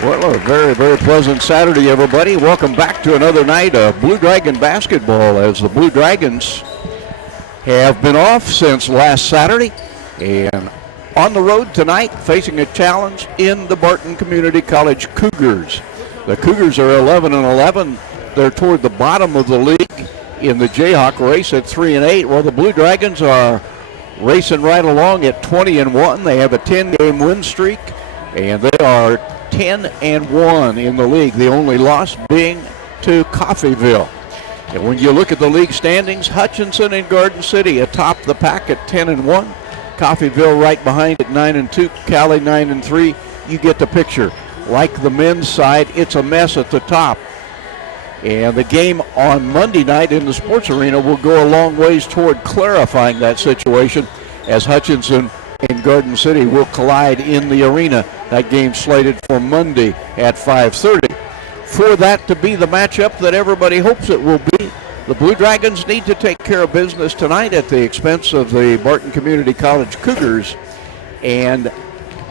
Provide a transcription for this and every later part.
Well, a very, very pleasant Saturday, everybody. Welcome back to another night of Blue Dragon basketball, as the Blue Dragons have been off since last Saturday and on the road tonight facing a challenge in the Barton Community College Cougars. The Cougars are 11-11. They're toward the bottom of the league in the Jayhawk race at 3-8, while the Blue Dragons are racing right along at 20-1. They have a 10-game win streak, and they are 10-1 in the league, the only loss being to Coffeyville. And when you look at the league standings, Hutchinson and Garden City atop the pack at 10-1. Coffeyville right behind at 9-2. Cali 9-3. You get the picture. Like the men's side, it's a mess at the top. And the game on Monday night in the sports arena will go a long ways toward clarifying that situation, as Hutchinson and Garden City will collide in the arena. That game slated for Monday at 5:30. For that to be the matchup that everybody hopes it will be, the Blue Dragons need to take care of business tonight at the expense of the Barton Community College Cougars. And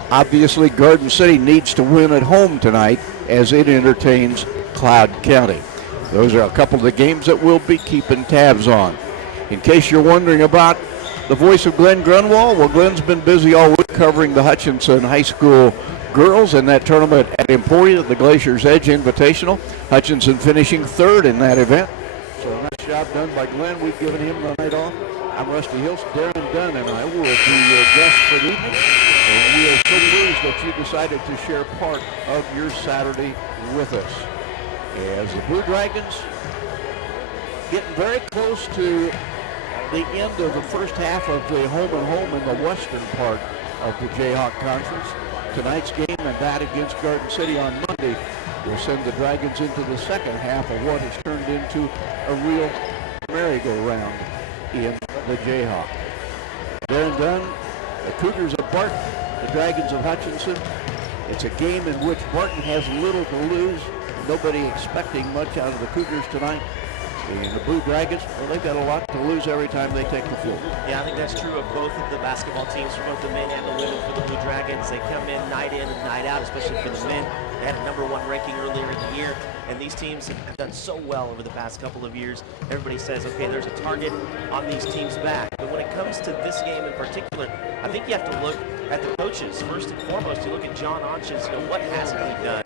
obviously Garden City needs to win at home tonight as it entertains Cloud County. Those are a couple of the games that we'll be keeping tabs on. In case you're wondering about the voice of Glenn Grunwald, well, Glenn's been busy all week covering the Hutchinson High School girls in that tournament at Emporia, the Glacier's Edge Invitational. Hutchinson finishing third in that event. So a nice job done by Glenn. We've given him the night off. I'm Rusty Hills. Darren Dunn and I will be your guests for the evening. And we are so pleased that you decided to share part of your Saturday with us. As the Blue Dragons getting very close to the end of the first half of the home and home in the western part of the Jayhawk Conference. Tonight's game and that against Garden City on Monday will send the Dragons into the second half of what has turned into a real merry-go-round in the Jayhawk. Darren Dunn, the Cougars of Barton, the Dragons of Hutchinson. It's a game in which Barton has little to lose. Nobody expecting much out of the Cougars tonight. And the Blue Dragons, well, they've got a lot to lose every time they take the floor. Yeah, I think that's true of both of the basketball teams, for both the men and the women. For the Blue Dragons, they come in and night out, especially for the men. They had a #1 ranking earlier in the year, and these teams have done so well over the past couple of years. Everybody says, okay, there's a target on these teams' back. But when it comes to this game in particular, I think you have to look at the coaches. First and foremost, you look at John Onches. What hasn't he done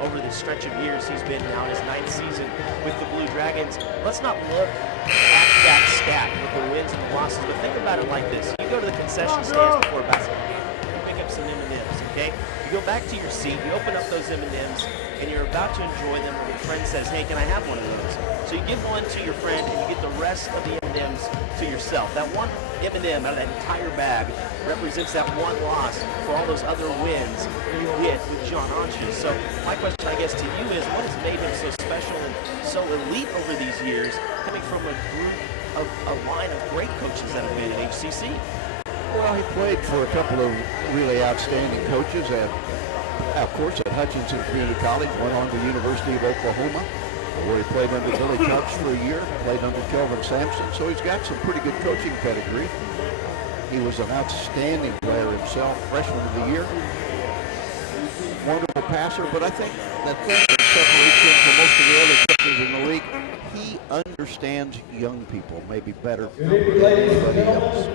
over this stretch of years he's been now in his 9th season with the Blue Dragons? Let's not look at that stat with the wins and the losses, but think about it like this. You go to the concession stands before a basketball game, you pick up some M&Ms, okay? You go back to your seat, you open up those M&Ms, and you're about to enjoy them when your friend says, hey, can I have one of those? So you give one to your friend, and you get the rest of the M&Ms to yourself. That one M&M out of that entire bag represents that one loss for all those other wins you get with John Onches. So my question, I guess, to you is, what has made him so special and so elite over these years, coming from a group of a line of great coaches that have been at HCC? Well, he played for a couple of really outstanding coaches, and of course at Hutchinson Community College, went on to the University of Oklahoma, where he played under Billy Tubbs for a year, played under Kelvin Sampson, so he's got some pretty good coaching pedigree. He was an outstanding player himself, freshman of the year. Wonderful passer, but I think the thing that separates him from most of the other coaches in the league, he understands young people maybe better than anybody else.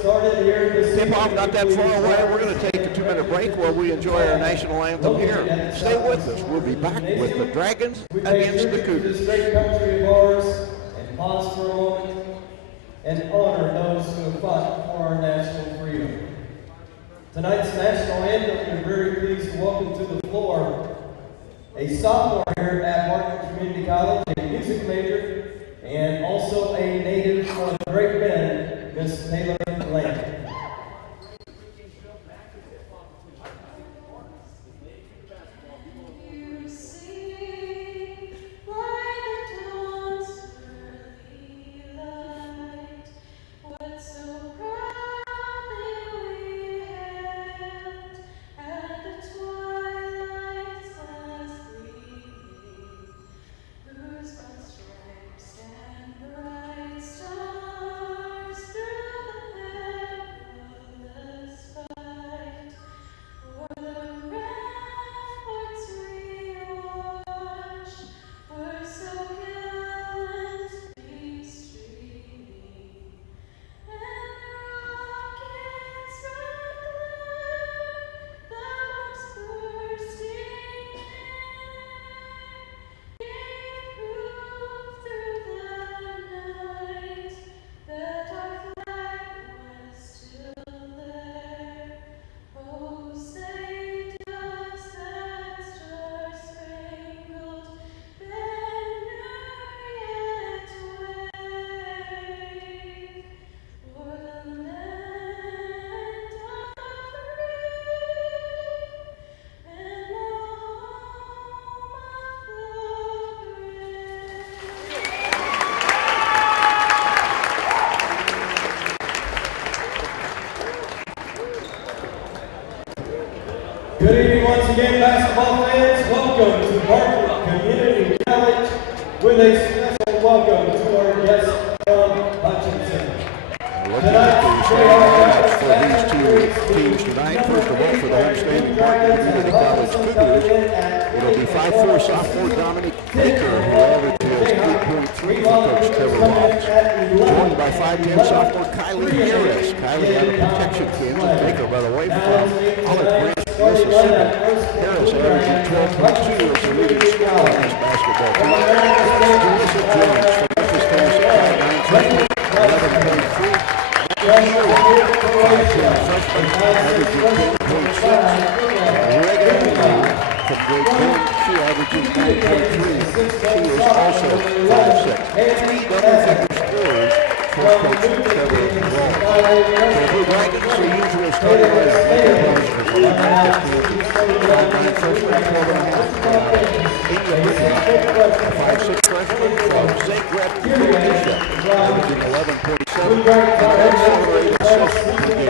Tip-off not that far away. We're going to take a 2-minute break while we enjoy our national anthem here. Stay with us. We'll be back with the Dragons against the Cougars. This great country of ours, and pause for a moment and honor those who have fought for our national freedom. Tonight's national anthem, we're very pleased to welcome to the floor a sophomore here at Barton Community College, a music major, and also a native of Great Bend, Miss Taylor Lane. Whose stripes and with a special welcome to our guests from Hutchinson. Looking at the starting lineups for these two teams tonight. First of all, for the homestanding Martin Community College Cougars, it'll be 5'4" sophomore Dominic Baker, who averages 8.3 for Coach Trevor Ross. Joined by 5'10" sophomore Kylie Harris. Kylie out of Protection, Kansas. Baker, by the way, from Olive Branch, Mississippi. Harris averaging 12.2 as the leading scorer in this basketball team. Melissa Jones from Memphis, Tennessee, 5'9" freshman, 11.3. From grade 10, she averages 9.3. She is also 5'6". Three double-figure scorers for Coach Trevor Ross. For Blue Dragons, the usual starting lineup. Freshman, 5'6" freshman from Zagreb, Croatia, averaging 11.7. Accelerated assist per game.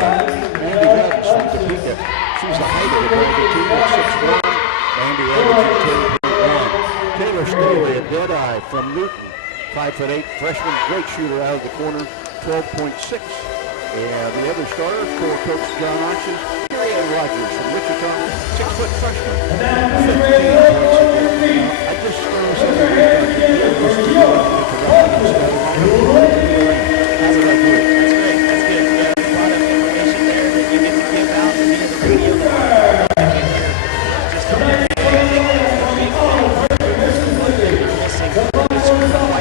Mandy Webbs from Topeka. She's the height of the Dragon team at 6'1". Mandy averaging 10.1. Taylor Staley, a dead-eye from Newton, 5'8", freshman, great shooter out of the corner, 12.6. And the other starter for Coach John Arches, Kyrie Rogers from Wichita, 6-foot freshman, 15 points a game. I just some How did I do it? That's great. That's good. We have a lot of information there that you get to give out via the radio. Just quite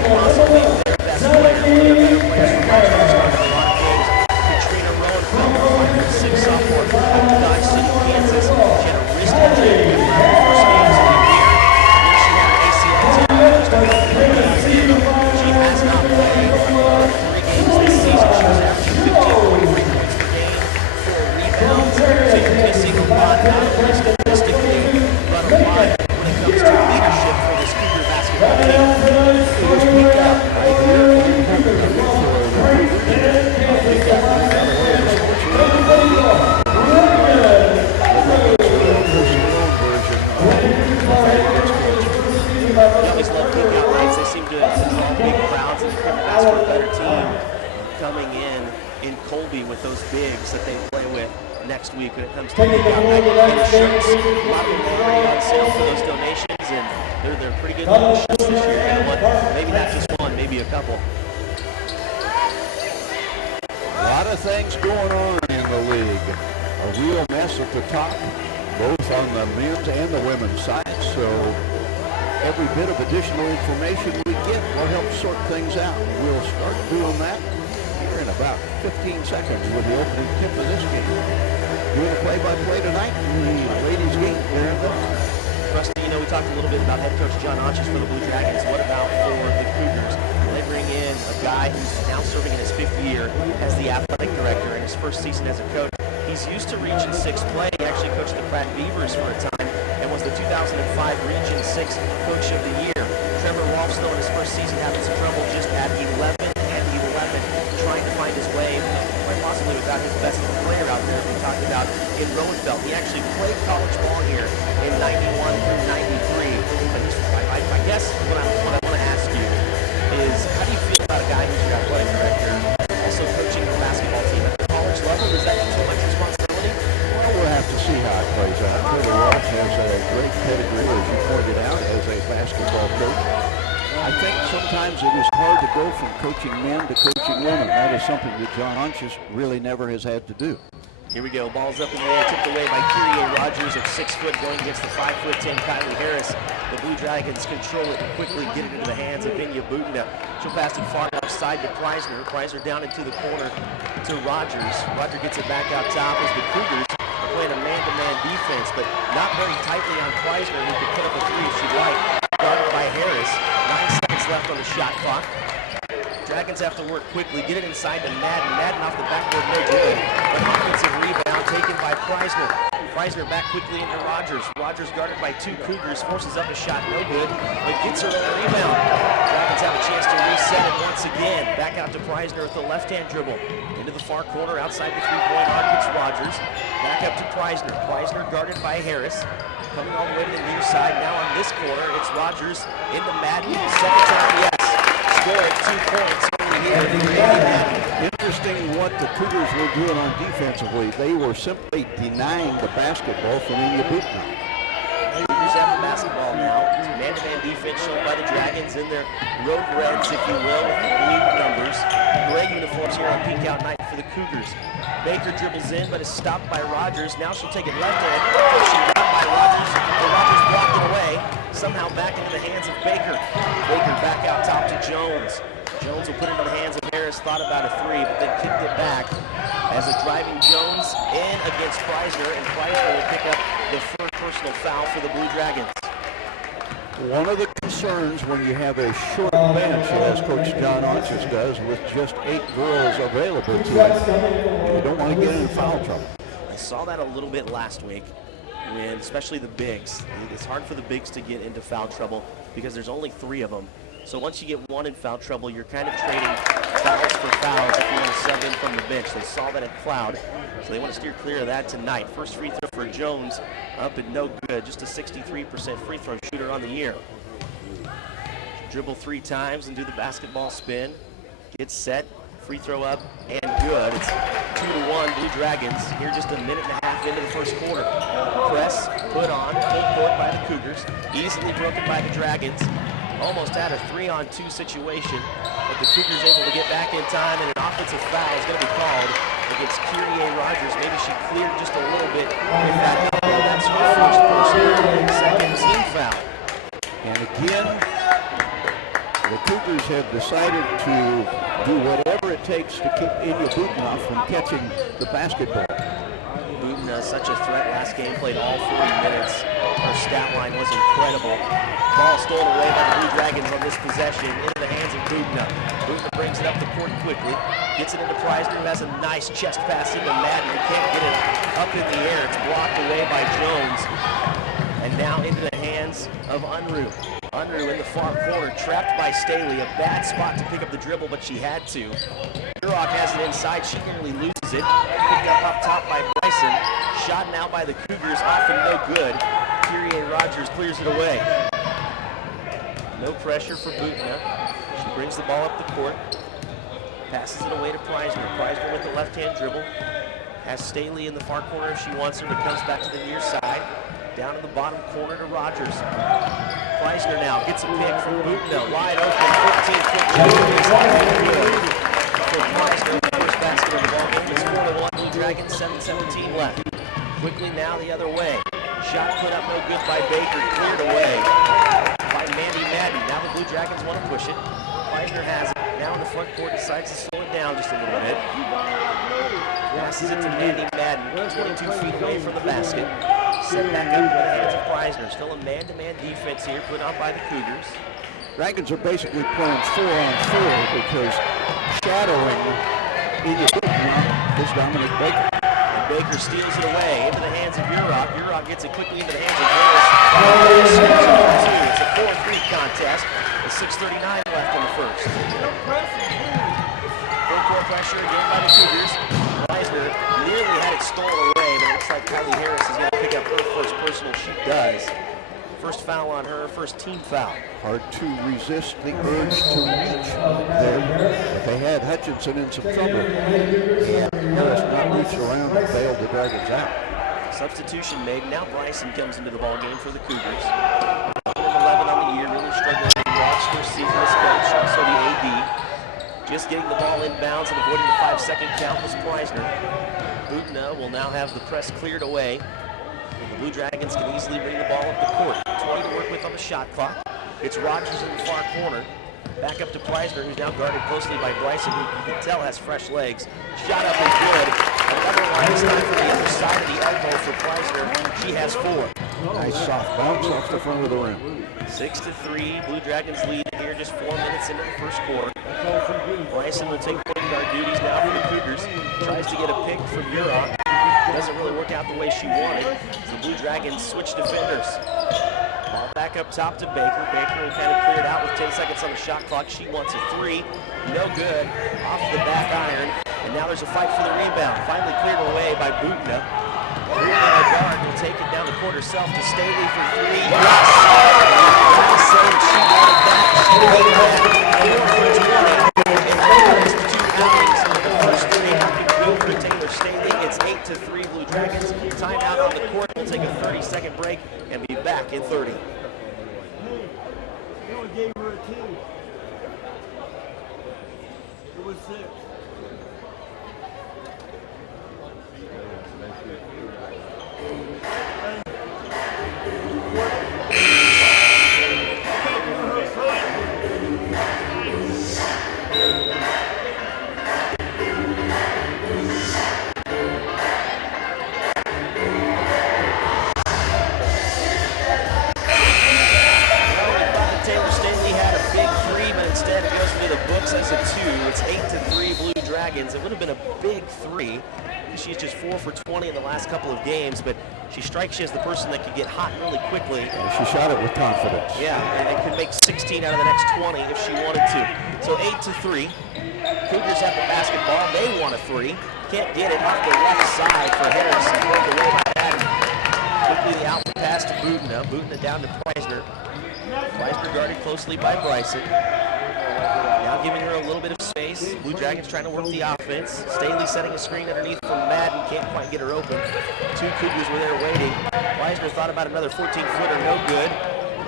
possibly their best player, one of the better players from Marshall, started a lot of games. Katrina Rowan from 5'6" sophomore out of Dodge City, Kansas. She had a wrist injury in her first games of the year. Then she had an ACL tear. She has not played 3 games this season. She was averaging 15.3 points per game, 4 rebounds. So you're missing a lot, not only statistically, but a lot when it comes to leadership for this Cougar basketball team. Always love pickout nights. They seem to draw big crowds, and couldn't ask for a better team coming in Colby with those bigs that they play with next week when it comes to pickout night. And shirts, a lot of them are already on sale for those donations, and they're pretty good little shirts this year. You know what? Maybe not just one, maybe a couple. A lot of things going on in the league. A real mess at the top, both on the men's and the women's side. So every bit of additional information we get will help sort things out. We'll start doing that here in about 15 seconds with the opening tip of this game. Doing a play-by-play tonight, the ladies' game there in the Rusty, you know, we talked a little bit about head coach John Arches for the Blue Dragons. What about for the Cougars? They bring in a guy who's now serving in his 5th year as the athletic director in his first season as a coach. He's used to Region 6 play. He actually coached the Pratt Beavers for a time and was the 2005 Region 6 Coach of the Year. Trevor Rolfs, though, in his first season having some trouble just at 11 and 11, trying to find his way, quite possibly without his best player out there, as we talked about in Roenfeld. He actually played college ball here in 91 through 93. I guess what I want to ask you is, how do you feel about a guy who's your athletic director, also coaching the basketball team at the college level? Is that too much responsibility? Well, we'll have to see how it plays out. Trevor Ross has a great pedigree, as you pointed out, as a basketball coach. I think sometimes it is hard to go from coaching men to coaching women. That is something that John Arches really never has had to do. Here we go. Ball's up in the air, tipped away by Kyrie Rogers at 6 foot, going against the 5'10" Kylie Harris. The Blue Dragons control it and quickly get it into the hands of Vinya Butina. She'll pass it far enough side to Preisner. Preisner down into the corner to Rogers. Roger gets it back out top as the Cougars are playing a man-to-man defense, but not very tightly on Preisner, who can put up a 3 if she'd like. Guarded by Harris. 9 seconds left on the shot clock. Dragons have to work quickly, get it inside to Madden. Madden off the backboard, no good. An offensive rebound taken by Preisner. Preisner back quickly into Rogers. Rogers guarded by 2 Cougars, forces up a shot, no good, but gets her own rebound. Dragons have a chance to reset it once again. Back out to Preisner with the left-hand dribble. Into the far corner, outside the 3-point arc, it's Rogers. Back up to Preisner. Preisner guarded by Harris. coming all the way to the near side. Now on this corner, it's Rogers into Madden. Second time, yes. Scored 2 points over here. Interesting what the Cougars were doing on defensively. They were simply denying the basketball from India Butner. Cougars have the basketball now. It's man-to-man defense shown by the Dragons in their road reds, if you will, with the blue numbers. Gray uniforms here on peak out night for the Cougars. Baker dribbles in, but is stopped by Rogers. Now she'll take it left hand. She got by Rogers, but Rogers blocked it away. Somehow back into the hands of Baker. Baker back out top to Jones. Jones will put it into the hands of Harris. Thought about a three, but then kicked it back as a driving Jones in against Preisner, and Preisner will pick up the first personal foul for the Blue Dragons. One of the concerns when you have a short bench, as Coach John Arches does, with just 8 girls available to him, you don't want to get into foul trouble. I saw that a little bit last week, when especially the bigs. It's hard for the bigs to get into foul trouble because there's only 3 of them. So once you get one in foul trouble, you're kind of trading fouls for fouls if you want to sub in from the bench. They saw that at Cloud, so they want to steer clear of that tonight. First free throw for Jones, up and no good. Just a 63% free throw shooter on the year. Dribble 3 times and do the basketball spin. Get set, free throw up and good. It's 2-1 Blue Dragons here just a minute and a half into the first quarter. Press, put on, full court by the Cougars. Easily broken by the Dragons. Almost had a 3-on-2 situation, but the Cougars able to get back in time, and an offensive foul is going to be called against Kyrie Rogers. Maybe she cleared just a little bit with that elbow. That's her first personal, second team foul. And again, the Cougars have decided to do whatever it takes to keep India Butner from catching the basketball. Butner, such a threat last game, played all 40 minutes. Her stat line was incredible. Ball stolen away by the Blue Dragons on this possession into the hands of Butner. Butner brings it up the court quickly, gets it into Preisner, who has a nice chest pass into Madden, who can't get it up in the air. It's blocked away by Jones. And now into the hands of Unruh. Unruh in the far corner, trapped by Staley. A bad spot to pick up the dribble, but she had to. Durock has it inside. She nearly loses it. Picked up top by Bryson. Shot now by the Cougars, off and no good. Kyrie Rogers clears it away. No pressure for Butner. She brings the ball up the court. Passes it away to Preisner. Preisner with the left-hand dribble. Has Staley in the far corner if she wants her, but comes back to the near side. Down in the bottom corner to Rogers. Preisner now gets a pick from Butner. Wide open, 15-foot jumper is good for Preisner. First basket of the ball game. It's 4-1 Blue Dragons, 7:17 left. Quickly now the other way. Shot put up no good by Baker. Cleared away by Mandy Madden. Now the Blue Dragons want to push it. Preisner has it. Now in the front court, decides to slow it down just a little bit. Passes it to Mandy Madden, 22 feet away from the basket. Set back up in the hands of Preisner. Still a man-to-man defense here put on by the Cougars. Dragons are basically playing 4-on-4 because shadowing India Butner is Dominic Baker. And Baker steals it away into the hands of Urok. Urok gets it quickly into the hands of Harris. It's a 4-3 contest with 6:39 left in the first. Full court pressure again by the Cougars. Preisner nearly had it stolen away, but it looks like Kylie Harris is going to pick up her first personal. She does. First foul on her, first team foul. Hard to resist the urge to reach there, but they had Hutchinson in some trouble. And Harris not reached around and bailed the Dragons out. Substitution made. Now Bryson comes into the ball game for the Cougars. 11 on the year, really struggling in March first season as coach, also the AD. Just getting the ball inbounds and avoiding the 5-second count was Preisner. Butner will now have the press cleared away. The Blue Dragons can easily bring the ball up the court. 20 to work with on the shot clock. It's Rogers in the far corner. Back up to Preisner, who's now guarded closely by Bryson, who you can tell has fresh legs. Shot up and good. Another line is time for the other side of the elbow for Preisner. She has 4. Nice soft bounce off the front of the rim. 6-3, Blue Dragons lead here just 4 minutes into the first quarter. Bryson will take point guard duties now for the Cougars. Tries to get a pick from Urok. Doesn't really work out the way she wanted. The Blue Dragons switch defenders. Ball back up top to Baker. Baker will kind of clear it out with 10 seconds on the shot clock. She wants a 3. No good. Off the back iron. And now there's a fight for the rebound. Finally cleared away by Butner. Guard will take it down the court herself to Staley for three. Yes! She wanted that. She wanted that. 4 for 20. And there's the two outings of the first three. Go for Taylor Staley. It's 8-3 Blue Dragons. Timeout on the court. We'll take a 30-second break and be back in 30. Gave her a 2. It was 6. As a 2, it's 8-3 Blue Dragons. It would have been a big 3. She's just 4 for 20 in the last couple of games, but she strikes you as the person that could get hot really quickly. And she shot it with confidence. Yeah, and it could make 16 out of the next 20 if she wanted to. So 8-3. Cougars have the basketball. They want a 3. Can't get it off the left side for Harris. And broke away by Patton. Quickly the outlet pass to Budna. Budna down to Preisner. Preisner guarded closely by Bryson. Now giving her a little bit of space. Blue Dragons trying to work the offense. Staley setting a screen underneath from Madden. Can't quite get her open. 2 Cougars were there waiting. Preisner thought about another 14-footer. No good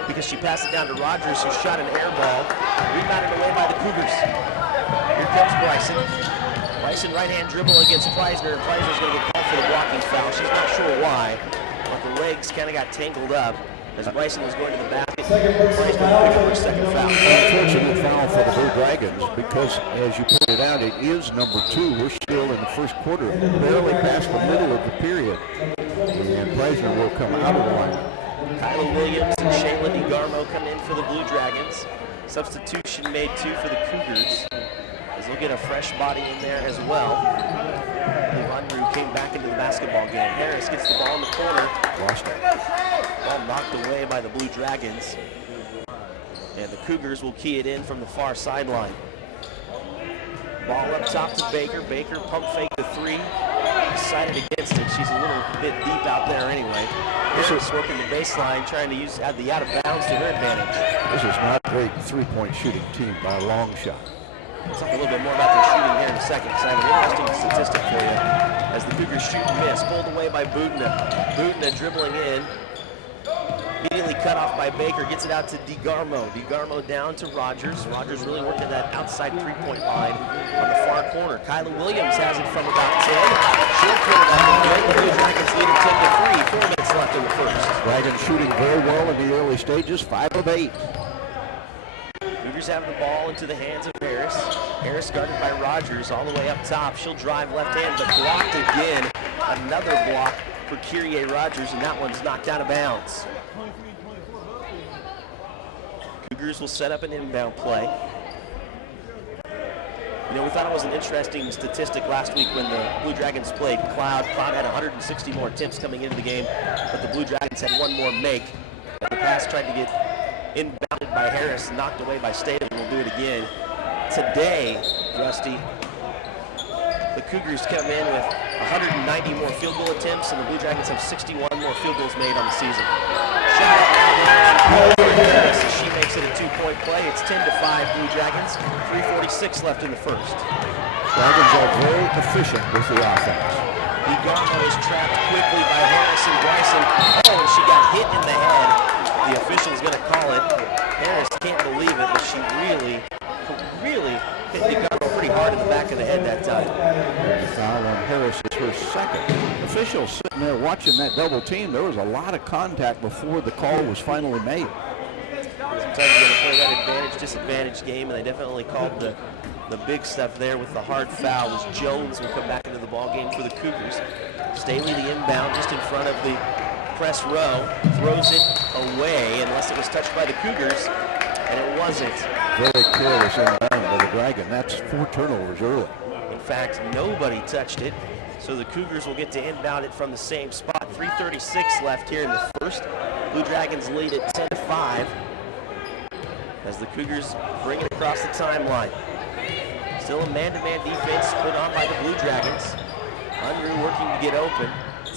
because she passed it down to Rogers, who shot an air ball. Rebounded away by the Cougars. Here comes Bryson. Bryson right-hand dribble against Preisner, and Preisner's going to get called for the blocking foul. She's not sure why, but the legs kind of got tangled up as Bryson was going to the basket. Preisner picked up her second foul. Unfortunate foul for the Blue Dragons because, as you pointed out, it is number 2. We're still in the first quarter, barely past the middle of the period. And Preisner will come out of the lineup. Kyla Williams and Shayla DeGarmo come in for the Blue Dragons. Substitution made 2 for the Cougars, as they'll get a fresh body in there as well. Unruh came back into the basketball game. Harris gets the ball in the corner. Lost it. Ball knocked away by the Blue Dragons. And the Cougars will key it in from the far sideline. Ball up top to Baker. Baker pump fake the 3. Decided against it. She's a little bit deep out there anyway. Harris working the baseline, trying to add the out of bounds to her advantage. This is not a great three-point shooting team by a long shot. We'll talk a little bit more about their shooting here in a second, because I have an interesting statistic for you. As the Cougars shoot and miss, pulled away by Budna. Budna dribbling in. Immediately cut off by Baker, gets it out to DeGarmo. DeGarmo down to Rogers. Rogers really working that outside three-point line on the far corner. Kyla Williams has it from about 10. She'll put it up and good. The Blue Dragons lead it 10-3. 4 minutes left in the first. Dragons shooting very well in the early stages, 5 of 8. Cougars have the ball into the hands of Harris. Harris guarded by Rogers all the way up top. She'll drive left hand, but blocked again. Another block for Kyrie Rogers, and that one's knocked out of bounds. Cougars will set up an inbound play. You know, we thought it was an interesting statistic last week when the Blue Dragons played Cloud. Cloud had 160 more attempts coming into the game, but the Blue Dragons had 1 more make. The pass tried to get inbounded by Harris, knocked away by Staley. We'll do it again. Today, Rusty, the Cougars come in with 190 more field goal attempts, and the Blue Dragons have 61 more field goals made on the season. Shot Harris, she makes it a 2-point play. It's 10-5 Blue Dragons. 3:46 left in the first. Dragons are very efficient with the offense. DeGarmo is trapped quickly by Harris and Bryson. Oh, and she got hit in the head. The official's going to call it. Harris can't believe it, but she really hit DeGarmo pretty hard in the back of the head that time. The foul on Harris is her second. Officials sitting there watching that double team. There was a lot of contact before the call was finally made. Sometimes you got to play that advantage-disadvantage game, and they definitely called the big stuff there with the hard foul as Jones will come back into the ball game for the Cougars. Staley, the inbound, just in front of the press row, throws it away unless it was touched by the Cougars, and it wasn't. Very careless inbound by the Dragon. That's 4 turnovers early. In fact, nobody touched it, so the Cougars will get to inbound it from the same spot. 3:36 left here in the first. Blue Dragons lead at 10-5 as the Cougars bring it across the timeline. Still a man-to-man defense put on by the Blue Dragons. Unruh working to get open.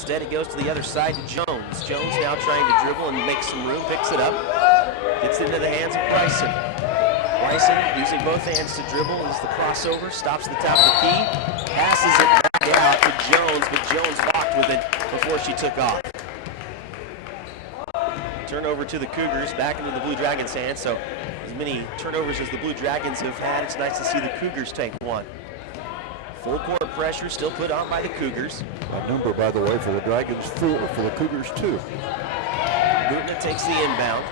Instead, it goes to the other side to Jones. Jones now trying to dribble and make some room, picks it up, gets it into the hands of Bryson. Bryson using both hands to dribble is the crossover, stops at the top of the key, passes it back out to Jones, but Jones blocked with it before she took off. Turnover to the Cougars, back into the Blue Dragons' hands. So as many turnovers as the Blue Dragons have had, it's nice to see the Cougars take one. Full court pressure still put on by the Cougars. That number, by the way, for the Dragons, 4, for the Cougars, 2. Butna takes the inbound.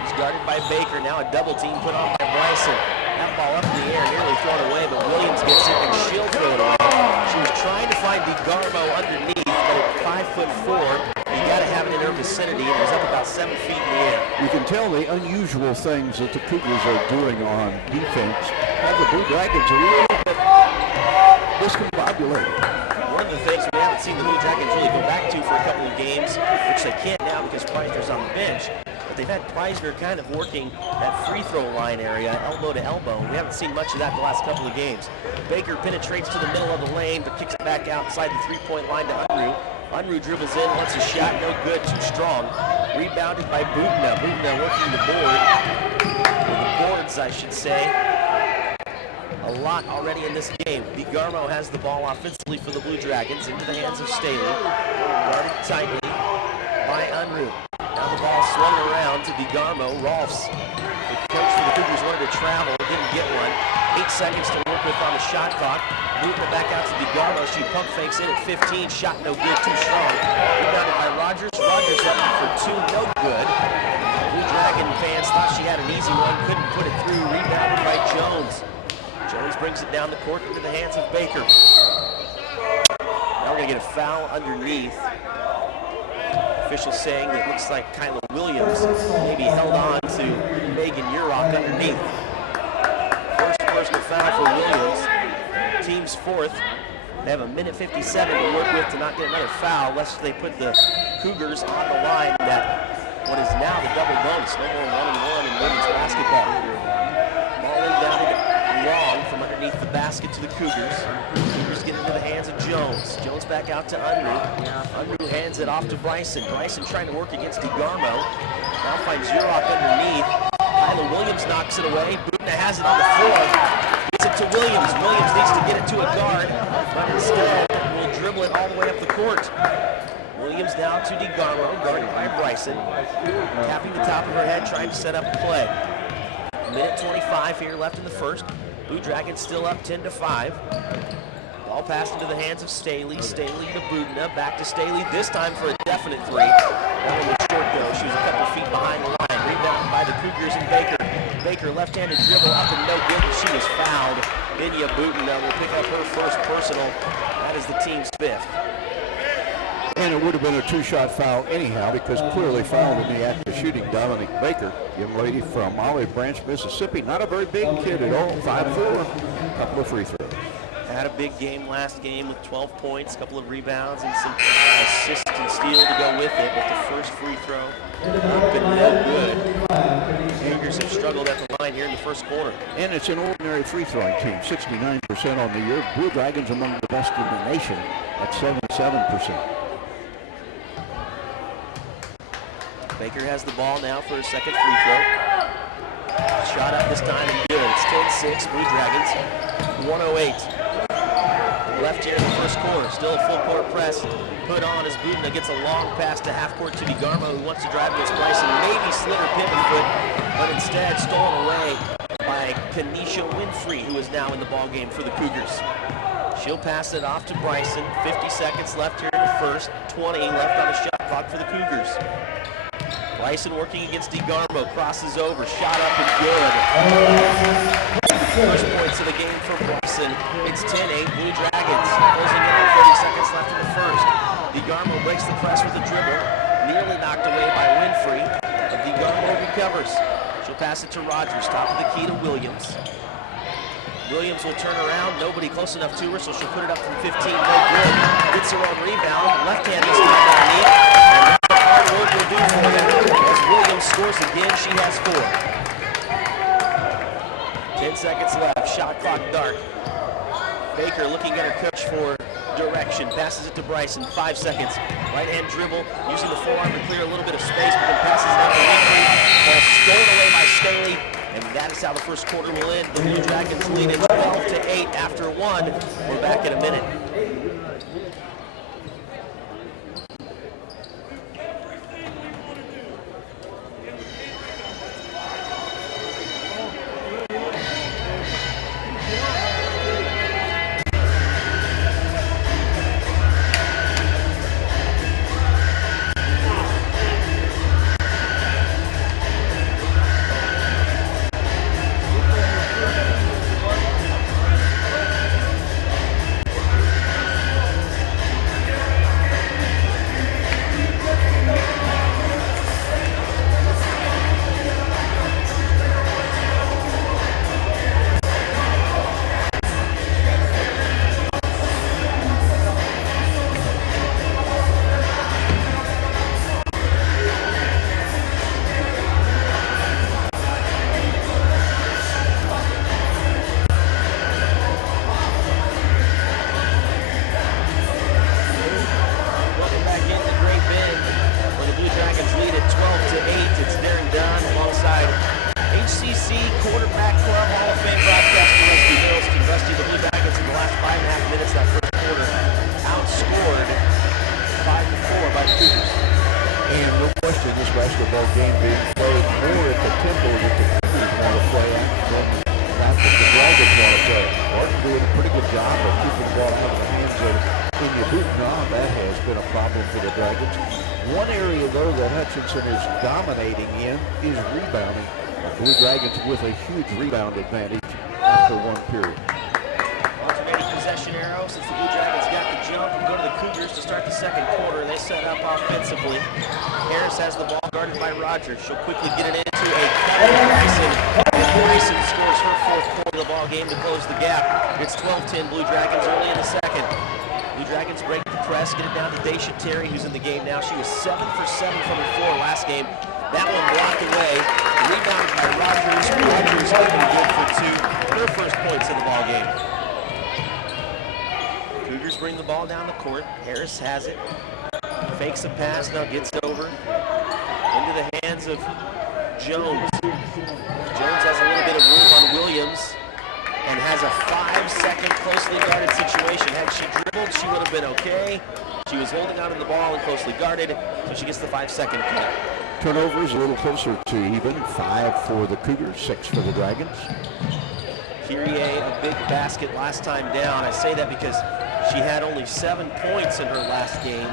She's guarded by Baker. Now a double team put on by Bryson. That ball up in the air, nearly thrown away, but Williams gets it and she'll throw it away. She was trying to find DeGarmo underneath, but at 5'4", you got to have it in her vicinity, and it was up about 7 feet in the air. You can tell the unusual things that the Cougars are doing on defense have the Blue Dragons a little bit discombobulated. One of the things we haven't seen the Blue Dragons really go back to for a couple of games, which they can't now because Preisner's on the bench, but they've had Preisner kind of working that free throw line area, elbow to elbow. We haven't seen much of that the last couple of games. Baker penetrates to the middle of the lane, but kicks it back outside the three-point line to Unruh. Unruh dribbles in, wants a shot, no good, too strong. Rebounded by Butna. Butna working the board, or the boards, I should say. A lot already in this game. DeGarmo has the ball offensively for the Blue Dragons into the hands of Staley. Guarded tightly by Unruh. Now the ball swung around to DeGarmo. Rolfs, the coach for the Cougars, wanted to travel, didn't get one. 8 seconds to work with on the shot clock. Moving back out to DeGarmo. She pump fakes in at 15. Shot no good, too strong. Rebounded by Rogers. Rogers left for 2, no good. Blue Dragon fans thought she had an easy one, couldn't put it through. Rebounded by Jones. Jones brings it down the court into the hands of Baker. Now we're going to get a foul underneath. Officials saying that it looks like Kyla Williams maybe held on to Megan Urach underneath. First personal foul for Williams. Team's 4th. They have a minute 57 to work with to not get another foul, lest they put the Cougars on the line. That what is now the double bonus. No more 1-and-1 in women's basketball. Ball inbounded long from underneath the basket to the Cougars. Cougars get into the hands of Jones. Jones back out to Unruh. Unruh hands it off to Bryson. Bryson trying to work against DeGarmo. Now finds Urach underneath. Kyla Williams knocks it away. Butna has it on the floor. Gets it to Williams. Williams needs to get it to a guard, but instead will dribble it all the way up the court. Williams now to DeGarmo, guarded by Bryson. Tapping the top of her head, trying to set up the play. Minute 25 here left in the first. Blue Dragons still up 10-5. Ball passed into the hands of Staley. Staley to Butna. Back to Staley, this time for a definite 3. That one was short though. She was a couple feet behind the line. Rebounded by the Cougars and Baker. Baker left-handed dribble up and no good, but she was fouled. Vinya Butna will pick up her first personal. That is the team's 5th. And it would have been a 2-shot foul anyhow, because clearly fouled in the act of shooting Dominique Baker, young lady from Olive Branch, Mississippi. Not a very big kid at all, 5'4", couple of free throws. Had a big game last game with 12 points, a couple of rebounds, and some assists and steal to go with it. But the first free throw up and no good. Cougars have struggled at the line here in the first quarter. And it's an ordinary free throwing team, 69% on the year. Blue Dragons among the best in the nation at 77%. Baker has the ball now for a second free throw. Shot up this time and good. It's 10-6, Blue Dragons, 108. Left here in the first quarter, still a full court press. Put on as Butna gets a long pass to half court to DeGarmo, who wants to drive against Bryson. Maybe slid her pivot foot, but instead stolen away by Kanisha Winfrey, who is now in the ball game for the Cougars. She'll pass it off to Bryson. 50 seconds left here in the first. 20 left on the shot clock for the Cougars. Bryson working against DeGarmo, crosses over, shot up and good. First points of the game for Bryson. It's 10-8, Blue Dragons. Closing in on 30 seconds left in the first. DeGarmo breaks the press with a dribble, nearly knocked away by Winfrey. But DeGarmo recovers. She'll pass it to Rogers, top of the key to Williams. Williams will turn around, nobody close enough to her, so she'll put it up from 15, no good. Gets her own rebound, left hand this time underneath. And that's the hard work will do for them. As Williams scores again, she has 4. 10 seconds left, shot clock dark. Baker looking at her coach for direction. Passes it to Bryson, 5 seconds. Right-hand dribble, using the forearm to clear a little bit of space, but then passes it out to Winfrey. Ball stolen away by Staley, and that is how the first quarter will end. The Blue Dragons lead it 12-8 after 1. We're back in a minute. Is dominating in is rebounding. The Blue Dragons with a huge rebound advantage after one period. Alternating possession arrow since the Blue Dragons got the jump and go to the Cougars to start the second quarter. They set up offensively. Harris has the ball guarded by Rogers. She'll quickly get it into a cut to Bryson. And Bryson scores her fourth point of the ball game to close the gap. It's 12-10 Blue Dragons early in the second. Blue Dragons break the press, get it down to Daisha Terry, who's in the game now. She was 7 for 7 from the floor last game. That one blocked away. Rebounded by Rogers. Rogers opened good for 2. Her first points in the ball game. Cougars bring the ball down the court. Harris has it. Fakes a pass, now gets it over into the hands of Jones. Jones has a little bit of room on Williams and has a 5-second closely guarded situation. Had she dribbled, she would have been okay. She was holding on to the ball and closely guarded, so she gets the 5-second cut. Turnovers a little closer to even. 5 for the Cougars, 6 for the Dragons. Kyrie, a big basket last time down. I say that because she had only 7 points in her last game.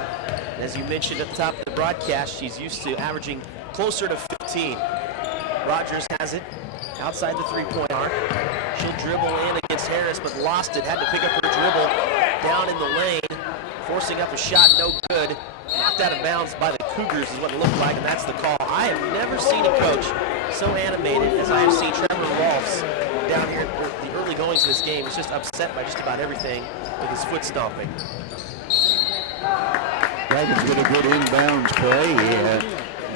And as you mentioned at the top of the broadcast, she's used to averaging closer to 15. Rogers has it outside the three-point arc. She'll dribble in against Harris, but lost it. Had to pick up her dribble down in the lane, forcing up a shot, no good. Knocked out of bounds by the Cougars is what it looked like, and that's the call. I have never seen a coach so animated as I have seen Trevor Rolfs down here at the early goings of this game. He's just upset by just about everything with his foot stomping. Dragons get a good inbounds play, and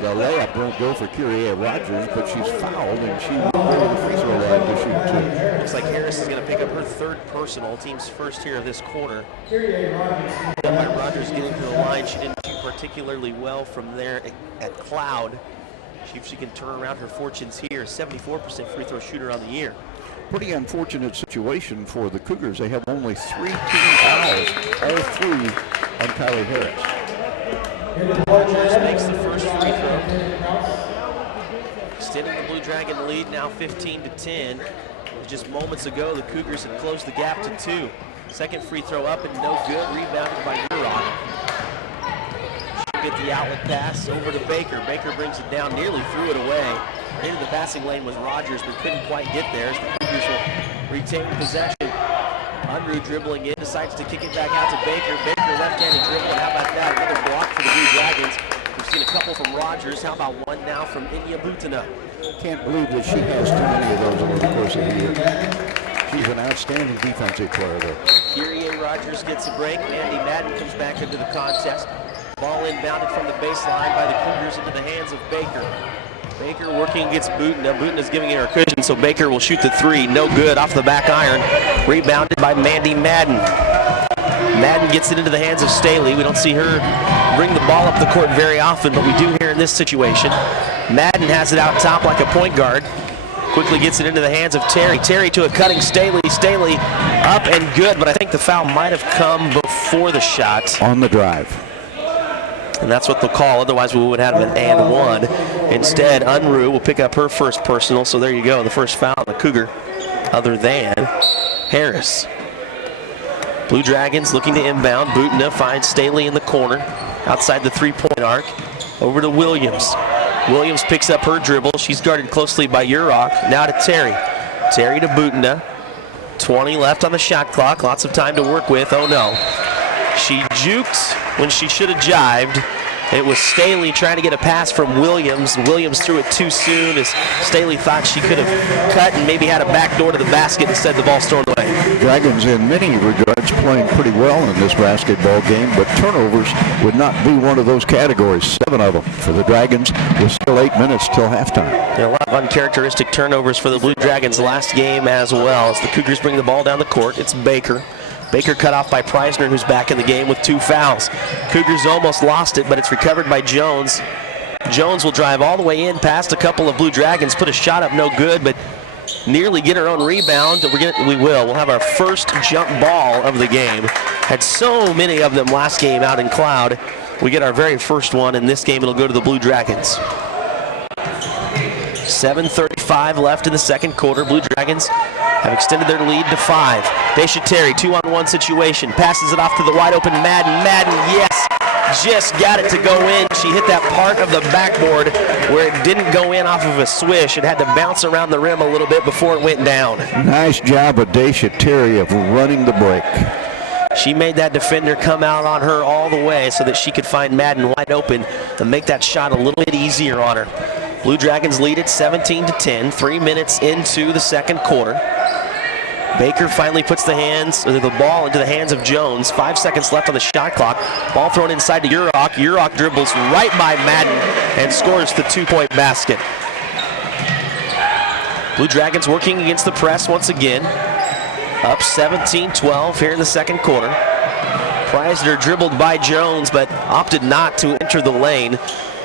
the layup won't go for Kyrie Rogers, but she's fouled, and she will go to the free throw line to shoot 2. Looks like Harris is going to pick up her third personal, team's first here of this quarter. Rogers getting to the line. She didn't shoot particularly well from there at Cloud. See if she can turn around her fortunes here. 74% free throw shooter on the year. Pretty unfortunate situation for the Cougars. They have only 3 team fouls, all 3 on Kylie Harris. Rogers makes the first free throw. Extending the Blue Dragon lead now 15-10. Just moments ago, the Cougars had closed the gap to 2. Second free throw up and no good. Rebounded by Urok. She'll get the outlet pass over to Baker. Baker brings it down, nearly threw it away. Into the passing lane was Rogers, but couldn't quite get there as the Cougars will retain possession. Unruh dribbling in, decides to kick it back out to Baker. Baker left-handed dribble, and how about that? Another block for the Blue Dragons. We've seen a couple from Rogers. How about one now from Inya Butana? Can't believe that she has too many of those over the course of the year. She's an outstanding defensive player there. Kyrie Rogers gets a break. Mandy Madden comes back into the contest. Ball inbounded from the baseline by the Cougars into the hands of Baker. Baker working against Booten. Now Booten is giving her a cushion, so Baker will shoot the 3. No good off the back iron. Rebounded by Mandy Madden. Madden gets it into the hands of Staley. We don't see her bring the ball up the court very often, but we do here in this situation. Madden has it out top like a point guard. Quickly gets it into the hands of Terry. Terry to a cutting Staley. Staley up and good, but I think the foul might have come before the shot. On the drive. And that's what they'll call. Otherwise, we would have an and one. Instead, Unruh will pick up her first personal. So there you go, the first foul on the Cougar, other than Harris. Blue Dragons looking to inbound. Butina finds Staley in the corner, outside the three-point arc. Over to Williams. Williams picks up her dribble. She's guarded closely by Urok. Now to Terry. Terry to Butina. 20 left on the shot clock. Lots of time to work with. Oh no. She juked when she should have jived. It was Staley trying to get a pass from Williams. Williams threw it too soon as Staley thought she could have cut and maybe had a back door to the basket. Instead, the ball's thrown away. Dragons in many regards playing pretty well in this basketball game, but turnovers would not be one of those categories. 7 of them for the Dragons with still 8 minutes till halftime. A lot of uncharacteristic turnovers for the Blue Dragons last game as well. As the Cougars bring the ball down the court, it's Baker. Baker cut off by Preisner, who's back in the game with 2 fouls. Cougars almost lost it, but it's recovered by Jones. Jones will drive all the way in past a couple of Blue Dragons, put a shot up, no good, but nearly get her own rebound. We'll have our first jump ball of the game. Had so many of them last game out in Cloud. We get our very first one, and this game it'll go to the Blue Dragons. 7:35 left in the second quarter. Blue Dragons have extended their lead to 5. Daisha Terry, 2-on-1 situation. Passes it off to the wide open Madden. Madden, yes, just got it to go in. She hit that part of the backboard where it didn't go in off of a swish. It had to bounce around the rim a little bit before it went down. Nice job of Daisha Terry of running the break. She made that defender come out on her all the way so that she could find Madden wide open and make that shot a little bit easier on her. Blue Dragons lead it 17-10, 3 minutes into the second quarter. Baker finally puts the ball into the hands of Jones. 5 seconds left on the shot clock. Ball thrown inside to Urok. Urok dribbles right by Madden and scores the 2-point basket. Blue Dragons working against the press once again. Up 17-12 here in the second quarter. Preisner dribbled by Jones, but opted not to enter the lane.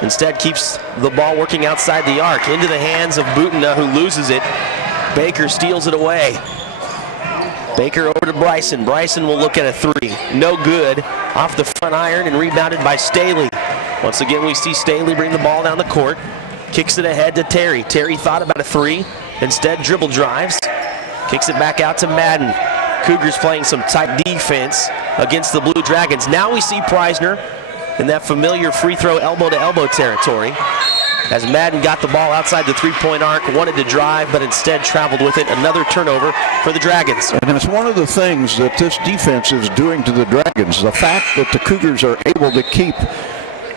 Instead keeps the ball working outside the arc into the hands of Butina, who loses it. Baker steals it away. Baker over to Bryson. Bryson will look at a 3. No good. Off the front iron and rebounded by Staley. Once again, we see Staley bring the ball down the court. Kicks it ahead to Terry. Terry thought about a 3. Instead, dribble drives. Kicks it back out to Madden. Cougars playing some tight defense against the Blue Dragons. Now we see Preisner in that familiar free throw elbow-to-elbow territory. As Madden got the ball outside the three-point arc, wanted to drive, but instead traveled with it. Another turnover for the Dragons. And it's one of the things that this defense is doing to the Dragons. The fact that the Cougars are able to keep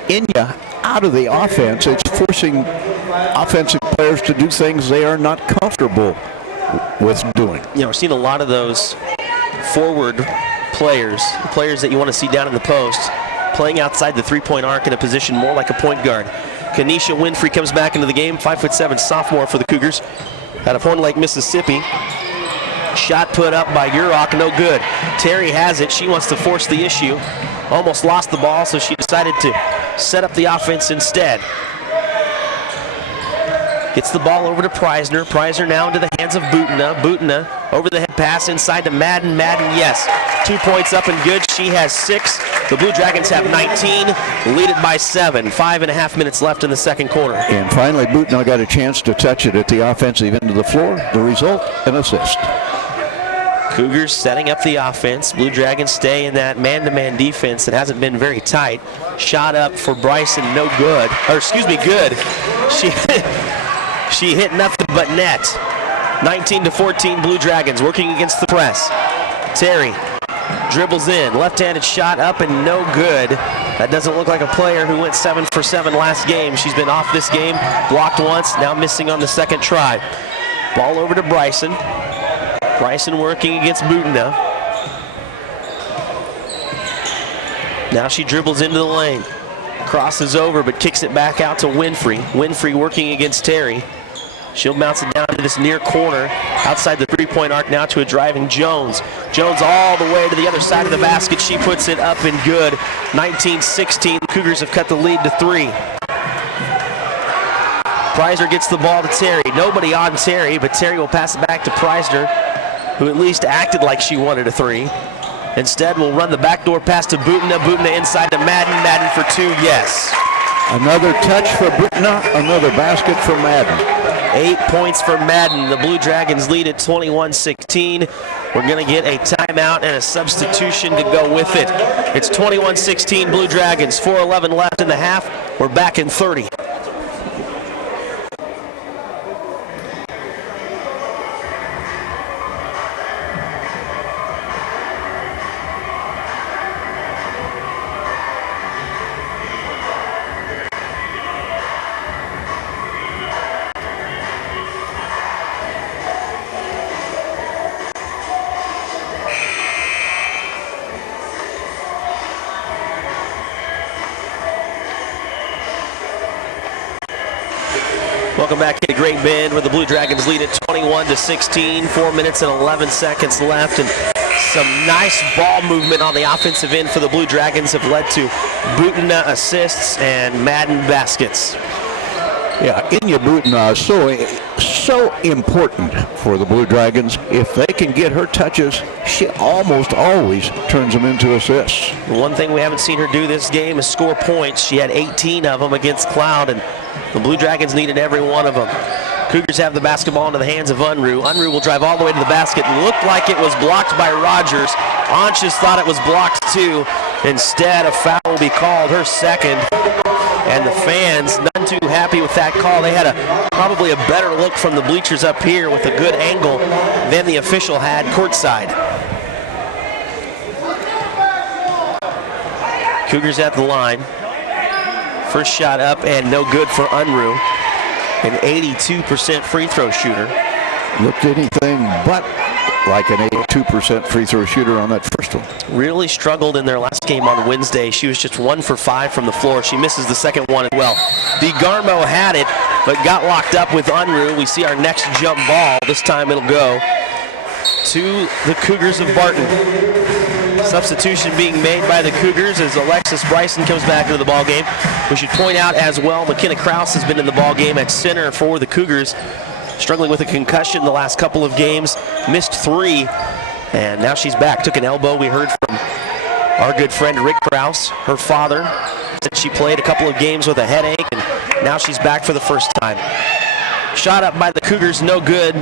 Inya out of the offense, it's forcing offensive players to do things they are not comfortable with doing. You know, we're seeing a lot of those forward players that you want to see down in the post, playing outside the three-point arc in a position more like a point guard. Kenesha Winfrey comes back into the game, 5'7" sophomore for the Cougars out of Horn Lake, Mississippi. Shot put up by Urok, no good. Terry has it. She wants to force the issue. Almost lost the ball, so she decided to set up the offense instead. Gets the ball over to Preisner. Preisner now into the hands of Butina. Butina over the head pass inside to Madden. Madden, yes. 2 points up and good. She has 6. The Blue Dragons have 19. Lead it by 7. 5.5 minutes left in the second quarter. And finally, Butina got a chance to touch it at the offensive end of the floor. The result, an assist. Cougars setting up the offense. Blue Dragons stay in that man-to-man defense that hasn't been very tight. Shot up for Bryson, no good. Or excuse me, good. She hit nothing but net. 19-14 Blue Dragons working against the press. Terry dribbles in, left-handed shot up and no good. That doesn't look like a player who went 7 for 7 last game. She's been off this game, blocked once, now missing on the second try. Ball over to Bryson. Bryson working against Butina. Now she dribbles into the lane. Crosses over but kicks it back out to Winfrey. Winfrey working against Terry. She'll bounce it down to this near corner, outside the three-point arc now to a driving Jones. Jones all the way to the other side of the basket. She puts it up and good. 19-16, the Cougars have cut the lead to 3. Preisner gets the ball to Terry. Nobody on Terry, but Terry will pass it back to Preisner, who at least acted like she wanted a 3. Instead, we'll run the backdoor pass to Butina. Butina inside to Madden. Madden for 2, yes. Another touch for Butina, another basket for Madden. 8 points for Madden. The Blue Dragons lead at 21-16. We're going to get a timeout and a substitution to go with it. It's 21-16 Blue Dragons, 4:11 left in the half. We're back in 30. Welcome back to Great Bend, where the Blue Dragons lead at 21-16. 4 minutes and 11 seconds left, and some nice ball movement on the offensive end for the Blue Dragons have led to Butina assists and Madden baskets. Yeah, Inya Butina is so important for the Blue Dragons. If they can get her touches, she almost always turns them into assists. The one thing we haven't seen her do this game is score points. She had 18 of them against Cloud, and the Blue Dragons needed every one of them. Cougars have the basketball into the hands of Unruh. Unruh will drive all the way to the basket. Looked like it was blocked by Rogers. Anches thought it was blocked too. Instead, a foul will be called, her second. And the fans, none too happy with that call. They had probably a better look from the bleachers up here with a good angle than the official had courtside. Cougars at the line. First shot up and no good for Unruh. An 82% free throw shooter. Looked anything but like an 82% free throw shooter on that first one. Really struggled in their last game on Wednesday. She was just 1 for 5 from the floor. She misses the second one as well. DeGarmo had it, but got locked up with Unruh. We see our next jump ball. This time it'll go to the Cougars of Barton. Substitution being made by the Cougars as Alexis Bryson comes back into the ball game. We should point out as well, McKenna Krause has been in the ball game at center for the Cougars, struggling with a concussion the last couple of games, missed 3, and now she's back. Took an elbow. We heard from our good friend Rick Krause. Her father said she played a couple of games with a headache, and now she's back for the first time. Shot up by the Cougars, no good.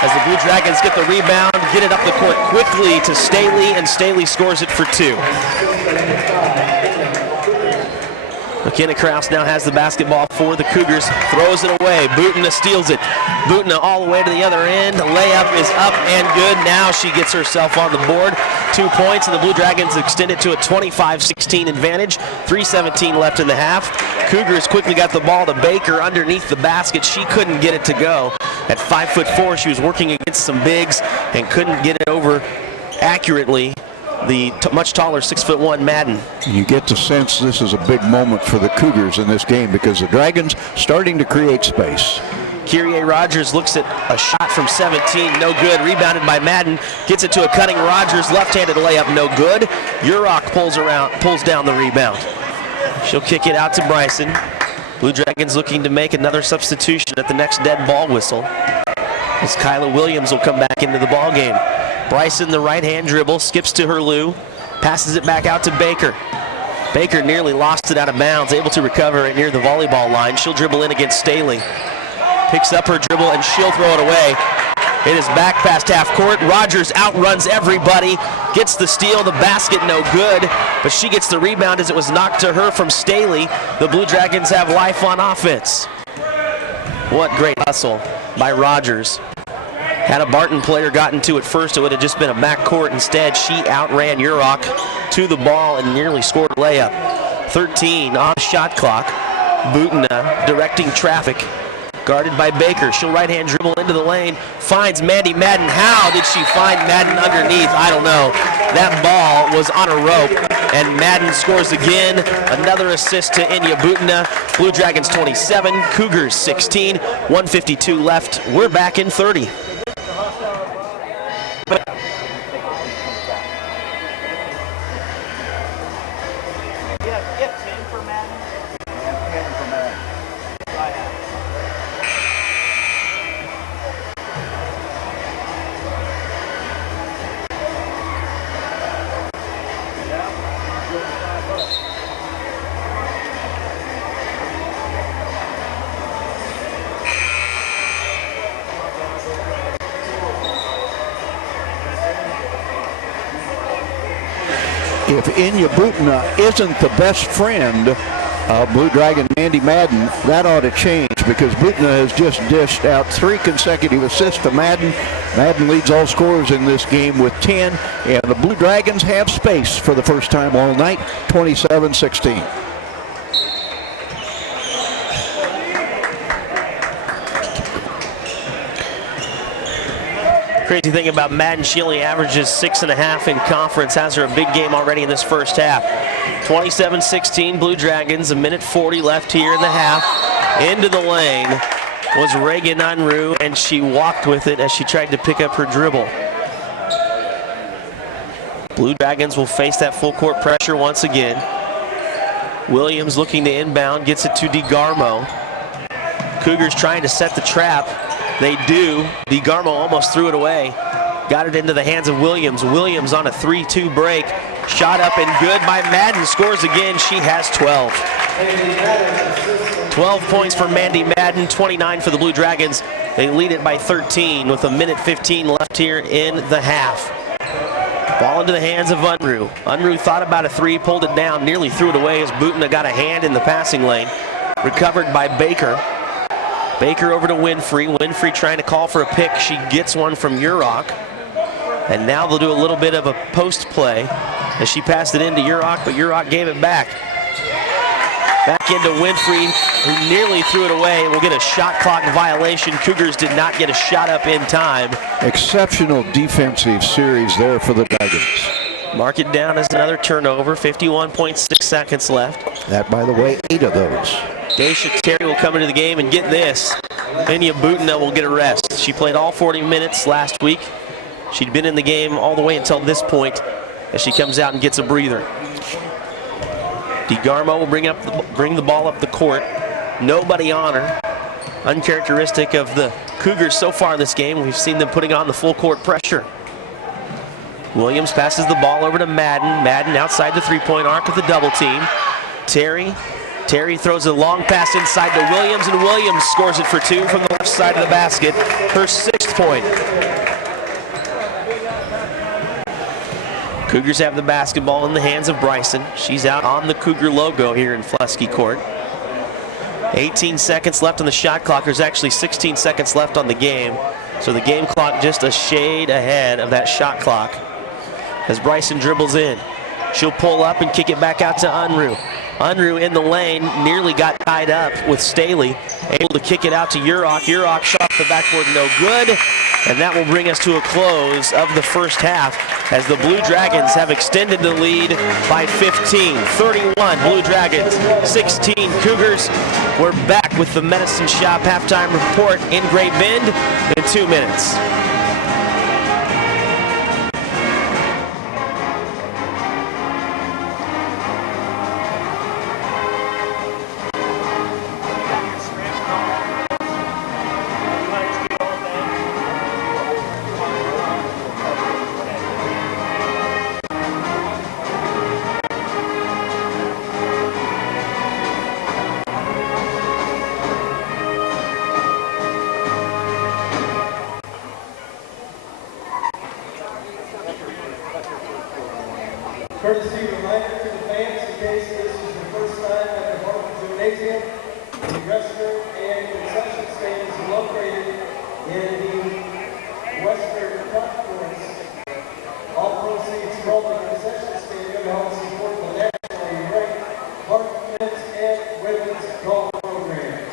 As the Blue Dragons get the rebound, get it up the court quickly to Staley, and Staley scores it for 2. McKenna Krause now has the basketball for the Cougars, throws it away. Butina steals it. Butina all the way to the other end. Layup is up and good. Now she gets herself on the board. 2 points, and the Blue Dragons extend it to a 25-16 advantage. 3:17 left in the half. Cougars quickly got the ball to Baker underneath the basket. She couldn't get it to go. At 5'4", she was working against some bigs and couldn't get it over accurately. The much taller 6'1" Madden. You get the sense this is a big moment for the Cougars in this game because the Dragons starting to create space. Kyrie Rogers looks at a shot from 17, no good. Rebounded by Madden, gets it to a cutting Rogers, left-handed layup, no good. Urok pulls down the rebound. She'll kick it out to Bryson. Blue Dragons looking to make another substitution at the next dead ball whistle, as Kyla Williams will come back into the ball game. Bryson, the right-hand dribble, skips to Herlew, passes it back out to Baker. Baker nearly lost it out of bounds, able to recover it near the volleyball line. She'll dribble in against Staley. Picks up her dribble and she'll throw it away. It is back past half court. Rogers outruns everybody, gets the steal, the basket no good, but she gets the rebound as it was knocked to her from Staley. The Blue Dragons have life on offense. What great hustle by Rogers. Had a Barton player gotten to it first, it would have just been a backcourt. Instead, she outran Urok to the ball and nearly scored a layup. 13 on the shot clock. Butina directing traffic. Guarded by Baker. She'll right-hand dribble into the lane. Finds Mandy Madden. How did she find Madden underneath? I don't know. That ball was on a rope. and Madden scores again. Another assist to Inya Butina. Blue Dragons 27, Cougars 16, 1:52 left. We're back in 30. If Inya Butina isn't the best friend of Blue Dragon Mandy Madden, that ought to change, because Butina has just dished out 3 consecutive assists to Madden. Madden leads all scorers in this game with 10, and the Blue Dragons have space for the first time all night, 27-16. Crazy thing about Madden, she only averages 6.5 in conference, has her a big game already in this first half. 27-16 Blue Dragons, 1:40 left here in the half. Into the lane was Reagan Unruh, and she walked with it as she tried to pick up her dribble. Blue Dragons will face that full court pressure once again. Williams looking to inbound, gets it to DeGarmo. Cougars trying to set the trap. They do. DeGarmo almost threw it away. Got it into the hands of Williams. Williams on a 3-2 break. Shot up and good by Madden. Scores again. She has 12. 12 points for Mandy Madden, 29 for the Blue Dragons. They lead it by 13 with 1:15 left here in the half. Ball into the hands of Unruh. Unruh thought about a 3, pulled it down, nearly threw it away as Butina got a hand in the passing lane. Recovered by Baker. Baker over to Winfrey. Winfrey trying to call for a pick. She gets one from Urach. And now they'll do a little bit of a post play as she passed it into Urach, but Urach gave it back. Back into Winfrey, who nearly threw it away. We'll get a shot clock violation. Cougars did not get a shot up in time. Exceptional defensive series there for the Dragons. Mark it down as another turnover. 51.6 seconds left. That, by the way, 8 of those. Daisha Terry will come into the game and get this. Inya Butina will get a rest. She played all 40 minutes last week. She'd been in the game all the way until this point as she comes out and gets a breather. DeGarmo will bring the ball up the court. Nobody on her. Uncharacteristic of the Cougars so far this game. We've seen them putting on the full court pressure. Williams passes the ball over to Madden. Madden outside the 3-point arc with a double team. Terry throws a long pass inside to Williams, and Williams scores it for 2 from the left side of the basket. Her 6th point. Cougars have the basketball in the hands of Bryson. She's out on the Cougar logo here in Flesky Court. 18 seconds left on the shot clock. There's actually 16 seconds left on the game. So the game clock just a shade ahead of that shot clock as Bryson dribbles in. She'll pull up and kick it back out to Unruh. Unruh in the lane, nearly got tied up with Staley. Able to kick it out to Urach. Urach shot off the backboard, no good. And that will bring us to a close of the first half as the Blue Dragons have extended the lead by 15. 31 Blue Dragons, 16 Cougars. We're back with the Medicine Shop halftime report in Great Bend in 2 minutes. Courtesy reminder to the fans, in case this is the first time at the Market Gymnasium, the restroom and concession stand is located in the western concourse. All proceeds from the concession stand go to help support the nationally ranked men's and women's golf programs.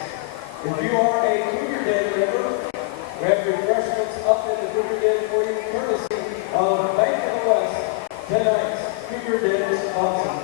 If you are a Cougar Den member, we have refreshments up in the Cougar Den for you, courtesy of Bank of the West. Tonight's Cougar Den sponsor.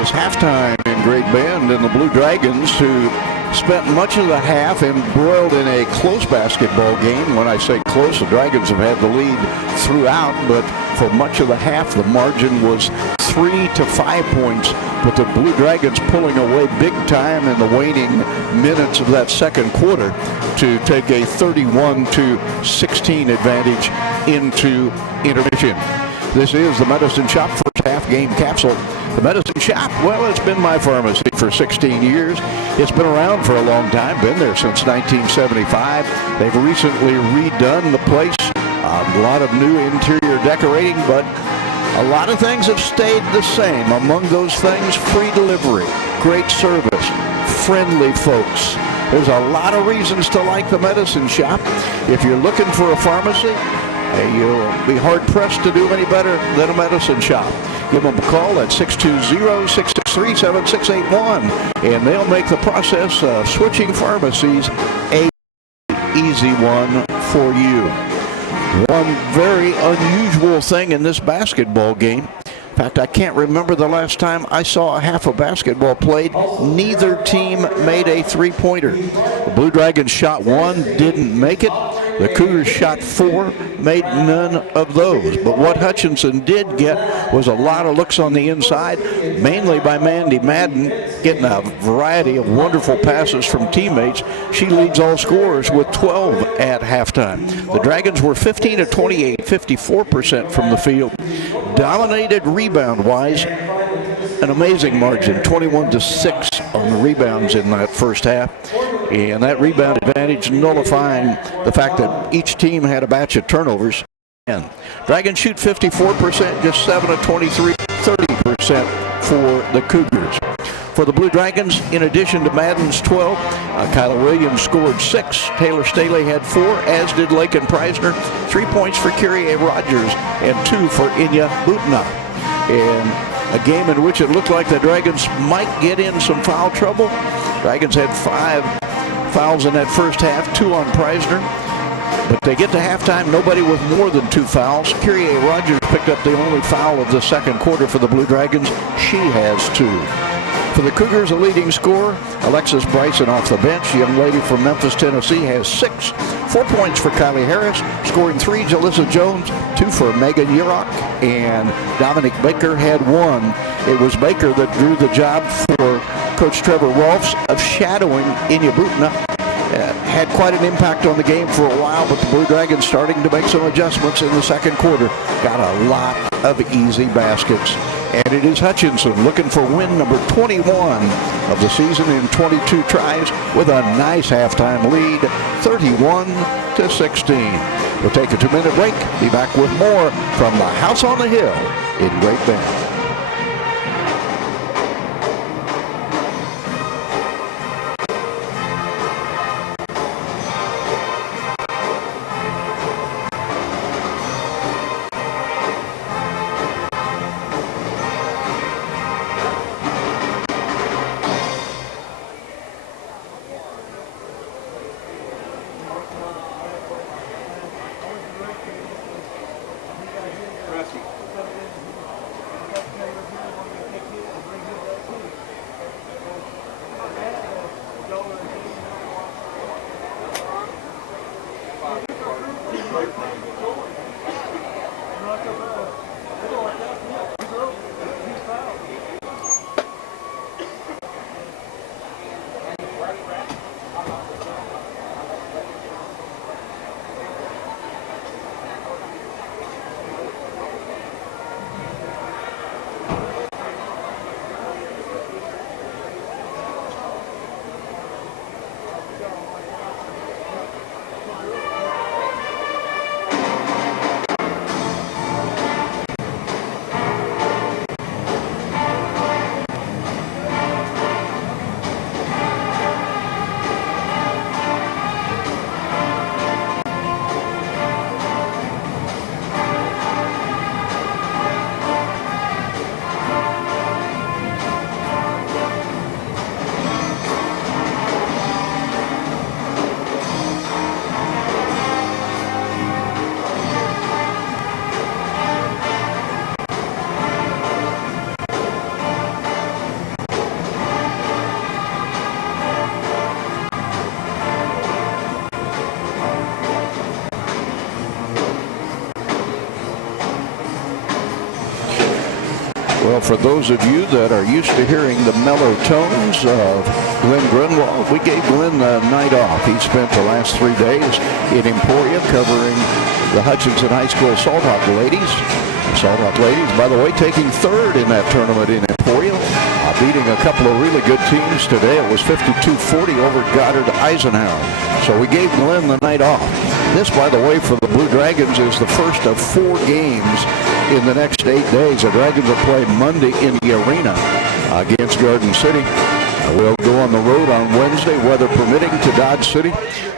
is halftime in Great Bend, and the Blue Dragons, who spent much of the half embroiled in a close basketball game. When I say close, the Dragons have had the lead throughout, but for much of the half, the margin was 3 to 5 points. But the Blue Dragons pulling away big time in the waning minutes of that second quarter to take a 31-16 advantage into intermission. This is the Medicine Shop first half game capsule. The Medicine Shop, well, it's been my pharmacy for 16 years. It's been around for a long time, been there since 1975. They've recently redone the place. A lot of new interior decorating, but a lot of things have stayed the same. Among those things, free delivery, great service, friendly folks. There's a lot of reasons to like the Medicine Shop. If you're looking for a pharmacy, you'll be hard-pressed to do any better than a Medicine Shop. Give them a call at 620-663-7681, and they'll make the process of switching pharmacies a easy one for you. One very unusual thing in this basketball game. In fact, I can't remember the last time I saw a half of basketball played. Neither team made a three-pointer. The Blue Dragons shot one, didn't make it. The Cougars shot 4, made none of those. But what Hutchinson did get was a lot of looks on the inside, mainly by Mandy Madden, getting a variety of wonderful passes from teammates. She leads all scorers with 12 at halftime. The Dragons were 15 of 28, 54% from the field. Dominated rebound-wise, an amazing margin, 21-6 on the rebounds in that first half. And that rebound advantage nullifying the fact that each team had a batch of turnovers. And Dragons shoot 54%, just 7 of 23, 30% for the Cougars. For the Blue Dragons, in addition to Madden's 12, Kyla Williams scored 6. Taylor Staley had 4, as did Lakin Preisner. 3 points for Kyrie Rogers and 2 for Inya Butna. And a game in which it looked like the Dragons might get in some foul trouble. Dragons had 5 fouls in that first half, 2 on Preisner. But they get to halftime, nobody with more than 2 fouls. Kyrie Rogers picked up the only foul of the second quarter for the Blue Dragons. She has 2. For the Cougars, a leading scorer, Alexis Bryson off the bench. Young lady from Memphis, Tennessee, has 6. 4 points for Kylie Harris, scoring 3, Jalissa Jones, 2 for Megan Yurok, and Dominic Baker had 1. It was Baker that drew the job for Coach Trevor Rolfs of shadowing Inya Butna. Had quite an impact on the game for a while, but the Blue Dragons starting to make some adjustments in the second quarter. Got a lot of easy baskets. And it is Hutchinson looking for win number 21 of the season in 22 tries with a nice halftime lead, 31-16. We'll take a 2-minute break. Be back with more from the House on the Hill in Great Bend. Well, for those of you that are used to hearing the mellow tones of Glenn Grunwald, we gave Glenn the night off. He spent the last 3 days in Emporia covering the Hutchinson High School Salt Hawk ladies. The Salt Hawk ladies, by the way, taking third in that tournament in Emporia, beating a couple of really good teams today. It was 52-40 over Goddard Eisenhower. So we gave Glenn the night off. This, by the way, for the Blue Dragons is the first of 4 games in the next 8 days. The Dragons will play Monday in the arena against Garden City. We'll go on the road on Wednesday, weather permitting, to Dodge City,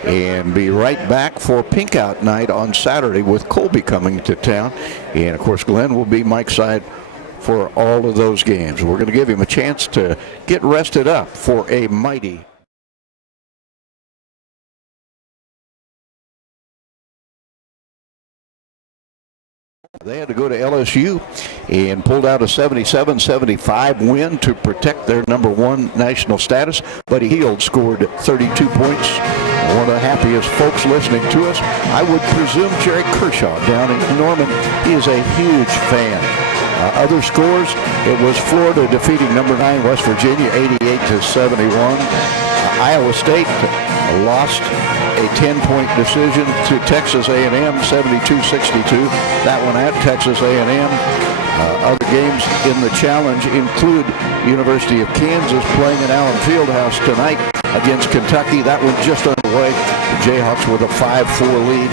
and be right back for Pink Out Night on Saturday with Colby coming to town. And, of course, Glenn will be Mike's side for all of those games. We're going to give him a chance to get rested up for a mighty They had to go to LSU and pulled out a 77-75 win to protect their #1 national status. Buddy Heald scored 32 points. One of the happiest folks listening to us, I would presume Jerry Kershaw down in Norman. He is a huge fan. Other scores, it was Florida defeating #9 West Virginia 88-71. Iowa State lost a 10-point decision to Texas A&M, 72-62. That one at Texas A&M. Other games in the challenge include University of Kansas playing at Allen Fieldhouse tonight against Kentucky. That one just underway. The Jayhawks with a 5-4 lead.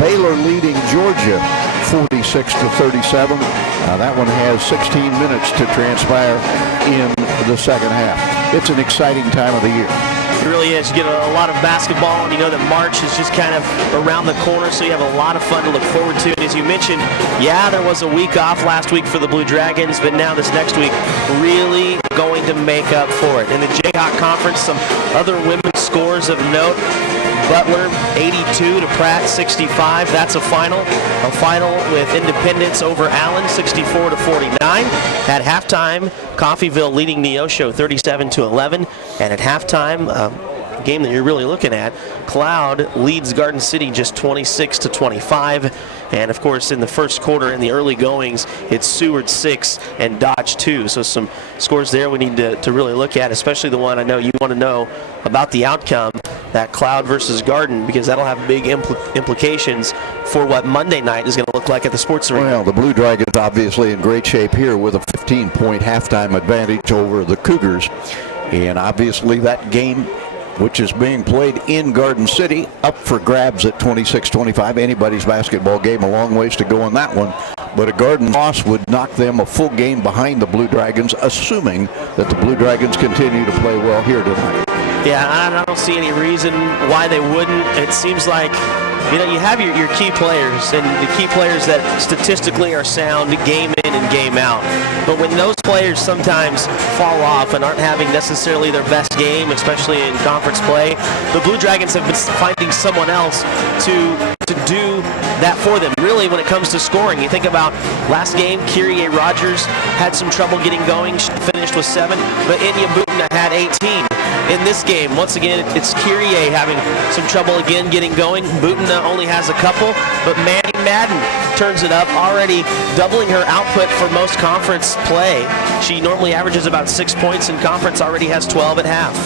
Baylor leading Georgia 46-37. That one has 16 minutes to transpire in the second half. It's an exciting time of the year. It really is. You get a lot of basketball, and you know that March is just kind of around the corner, so you have a lot of fun to look forward to. And as you mentioned, yeah, there was a week off last week for the Blue Dragons, but now this next week really going to make up for it. In the Jayhawk Conference, some other women's scores of note. Butler 82 to Pratt 65. That's a final. A final with Independence over Allen 64-49. At halftime, Coffeyville leading Neosho 37-11. And at halftime, game that you're really looking at, Cloud leads Garden City just 26-25. And of course, in the first quarter, in the early goings, it's Seward 6 and Dodge 2. So some scores there we need to really look at, especially the one I know you want to know about the outcome, that Cloud versus Garden, because that'll have big implications for what Monday night is going to look like at the sports arena. Well, the Blue Dragons obviously in great shape here with a 15-point halftime advantage over the Cougars. And obviously that game, which is being played in Garden City, up for grabs at 26-25. Anybody's basketball game, a long ways to go on that one. But a Garden loss would knock them a full game behind the Blue Dragons, assuming that the Blue Dragons continue to play well here tonight. Yeah, I don't see any reason why they wouldn't. It seems like, you know, you have your key players, and the key players that statistically are sound game in and game out. But when those players sometimes fall off and aren't having necessarily their best game, especially in conference play, the Blue Dragons have been finding someone else to do that for them. Really, when it comes to scoring, you think about last game, Kyrie Rogers had some trouble getting going. She finished with 7, but Inya Butna had 18. In this game, once again, it's Kyrie having some trouble again getting going. Butna only has a couple, but Manny Madden turns it up, already doubling her output for most conference play. She normally averages about 6 points in conference, already has 12 at half.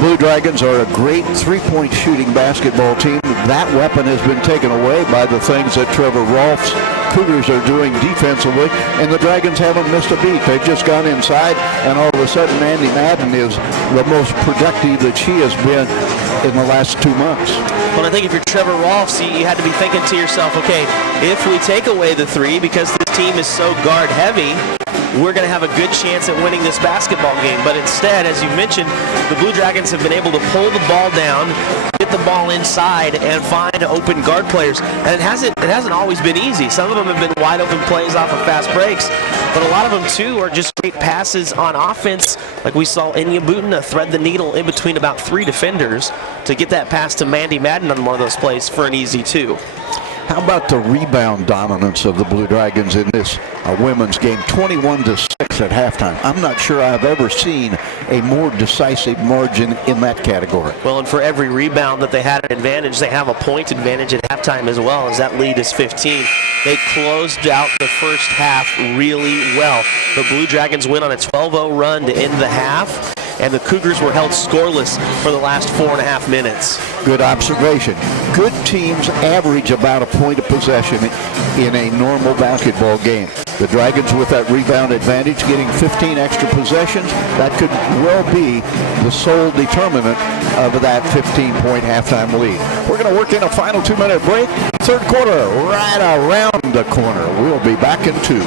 Blue Dragons are a great three-point shooting basketball team. That weapon has been taken away by the things that Trevor Rolfe's Cougars are doing defensively, and the Dragons haven't missed a beat. They've just gone inside, and all of a sudden Mandy Madden is the most productive that she has been in the last 2 months. Well, I think if you're Trevor Rolfe, you had to be thinking to yourself, okay, if we take away the 3, because this team is so guard heavy, we're going to have a good chance at winning this basketball game. But instead, as you mentioned, the Blue Dragons have been able to pull the ball down, get the ball inside, and find open guard players. And it hasn't always been easy. Some of them have been wide open plays off of fast breaks, but a lot of them too are just great passes on offense. Like we saw Inya Butna thread the needle in between about 3 defenders to get that pass to Mandy Madden on one of those plays for an easy 2. How about the rebound dominance of the Blue Dragons in this women's game? 21-6 points at halftime. I'm not sure I've ever seen a more decisive margin in that category. Well, and for every rebound that they had an advantage, they have a point advantage at halftime as well, as that lead is 15. They closed out the first half really well. The Blue Dragons went on a 12-0 run to end the half, and the Cougars were held scoreless for the last 4.5 minutes. Good observation. Good teams average about a point of possession in a normal basketball game. The Dragons, with that rebound advantage, getting 15 extra possessions, that could well be the sole determinant of that 15-point halftime lead. We're going to work in a final 2-minute break. Third quarter right around the corner. We'll be back in 2.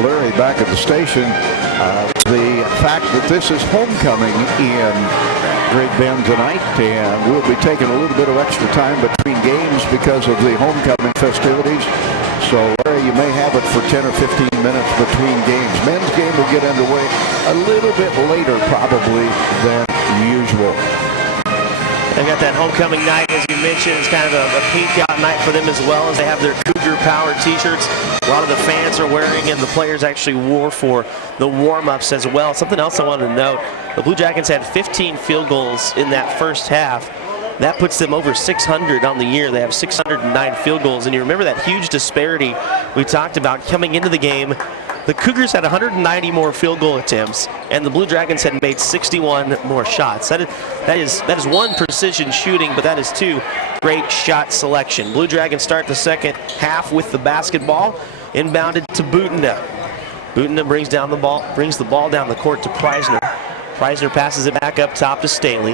Larry back at the station. The fact that this is homecoming in Great Bend tonight, and we'll be taking a little bit of extra time between games because of the homecoming festivities. So, Larry, you may have it for 10 or 15 minutes between games. Men's game will get underway a little bit later probably than usual. They've got that homecoming night, as you mentioned. It's kind of a pink out night for them as well, as they have their Cougar Power t-shirts. A lot of the fans are wearing, and the players actually wore for the warm-ups as well. Something else I wanted to note, the Blue Dragons had 15 field goals in that first half. That puts them over 600 on the year. They have 609 field goals, and you remember that huge disparity we talked about coming into the game. The Cougars had 190 more field goal attempts, and the Blue Dragons had made 61 more shots. That is one, precision shooting, but that is two, great shot selection. Blue Dragons start the second half with the basketball, inbounded to Butina. Butina brings the ball down the court to Preisner. Preisner passes it back up top to Staley.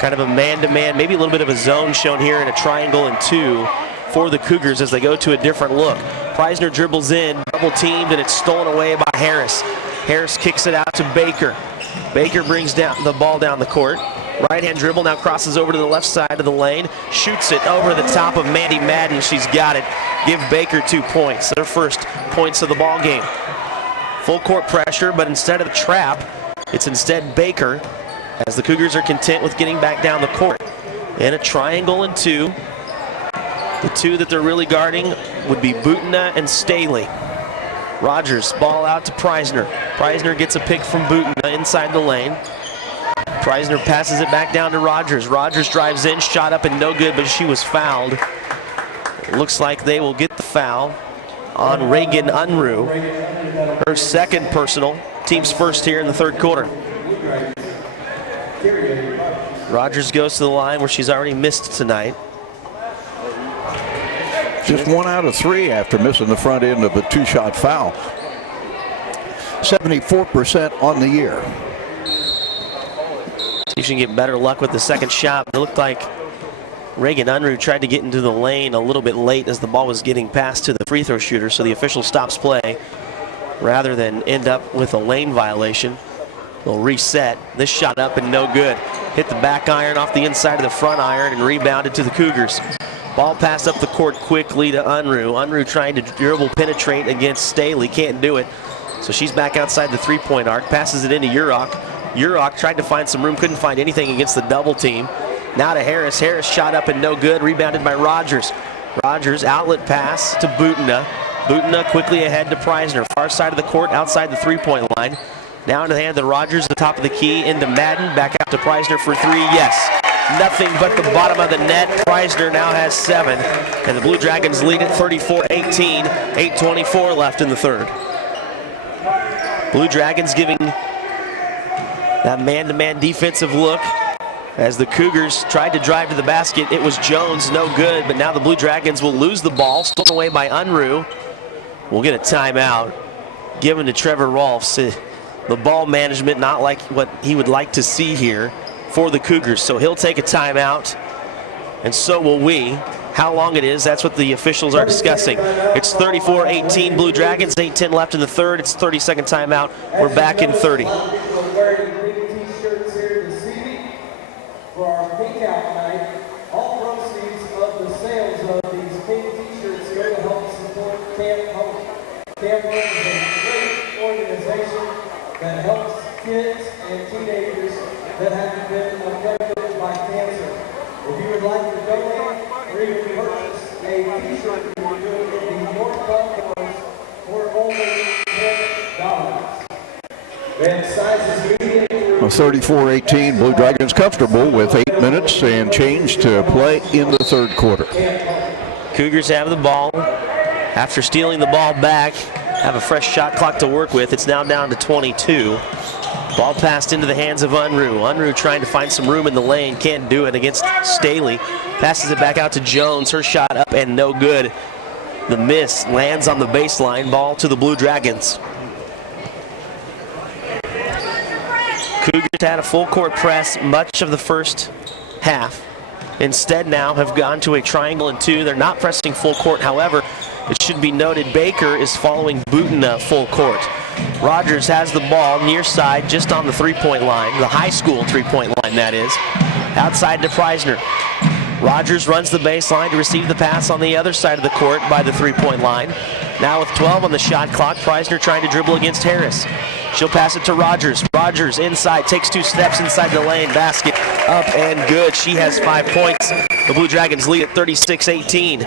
Kind of a man-to-man, maybe a little bit of a zone shown here in a triangle and two for the Cougars as they go to a different look. Preisner dribbles in, double teamed, and it's stolen away by Harris. Harris kicks it out to Baker. Baker brings down the ball down the court. Right-hand dribble, now crosses over to the left side of the lane, shoots it over the top of Mandy Madden. She's got it. Give Baker 2 points, their first points of the ball game. Full court pressure, but instead of the trap, it's instead Baker, as the Cougars are content with getting back down the court. In a triangle and two. The two that they're really guarding would be Butina and Staley. Rogers, ball out to Preisner. Preisner gets a pick from Butina inside the lane. Preisner passes it back down to Rogers. Rogers drives in, shot up and no good, but she was fouled. It looks like they will get the foul on Reagan Unruh. Her second personal, team's first here in the third quarter. Rogers goes to the line where she's already missed tonight. Just 1 out of 3 after missing the front end of a 2-shot foul. 74% on the year. See if she can get better luck with the second shot. It looked like Reagan Unruh tried to get into the lane a little bit late as the ball was getting passed to the free throw shooter, so the official stops play rather than end up with a lane violation. They'll reset. This shot up and no good. Hit the back iron off the inside of the front iron and rebounded to the Cougars. Ball passed up the court quickly to Unruh. Unruh trying to dribble penetrate against Staley. Can't do it. So she's back outside the three-point arc. Passes it into Urok. Urok tried to find some room. Couldn't find anything against the double team. Now to Harris. Harris shot up and no good. Rebounded by Rogers. Rogers outlet pass to Butina. Butina quickly ahead to Preisner. Far side of the court outside the three-point line. Now into the hand of Rogers, the top of the key, into Madden, back out to Preisner for 3, yes. Nothing but the bottom of the net. Preisner now has 7, and the Blue Dragons lead at 34-18, 8:24 left in the third. Blue Dragons giving that man-to-man defensive look as the Cougars tried to drive to the basket. It was Jones, no good, but now the Blue Dragons will lose the ball, stolen away by Unruh. We'll get a timeout given to Trevor Rolfs. The ball management not like what he would like to see here for the Cougars. So he'll take a timeout, and so will we. How long it is, that's what the officials are discussing. It's 34-18 Blue Dragons, 8:10 left in the third. It's 30-second timeout. We're back in 30. Wearing pink t-shirts here this evening for our pink out night. All proceeds of the sales of these pink t-shirts go to help support Camp Hope. Camp Hope is a great organization that helps kids and teenagers that have been affected by cancer. If you would like to donate or even purchase a t-shirt, you can do it in the North Club for only $10. And sizes medium through 34-18, Blue Dragons comfortable with 8 minutes and change to play in the third quarter. Cougars have the ball. After stealing the ball back, have a fresh shot clock to work with. It's now down to 22. Ball passed into the hands of Unruh. Unruh trying to find some room in the lane. Can't do it against Staley. Passes it back out to Jones. Her shot up and no good. The miss lands on the baseline. Ball to the Blue Dragons. Cougars had a full court press much of the first half. Instead now have gone to a triangle and 2. They're not pressing full court. However, it should be noted Baker is following Butina full court. Rogers has the ball near side just on the three-point line, the high school three-point line that is. Outside to Preisner. Rogers runs the baseline to receive the pass on the other side of the court by the three-point line. Now with 12 on the shot clock, Preisner trying to dribble against Harris. She'll pass it to Rogers. Rogers inside, takes 2 steps inside the lane. Basket up and good. She has 5 points. The Blue Dragons lead at 36-18.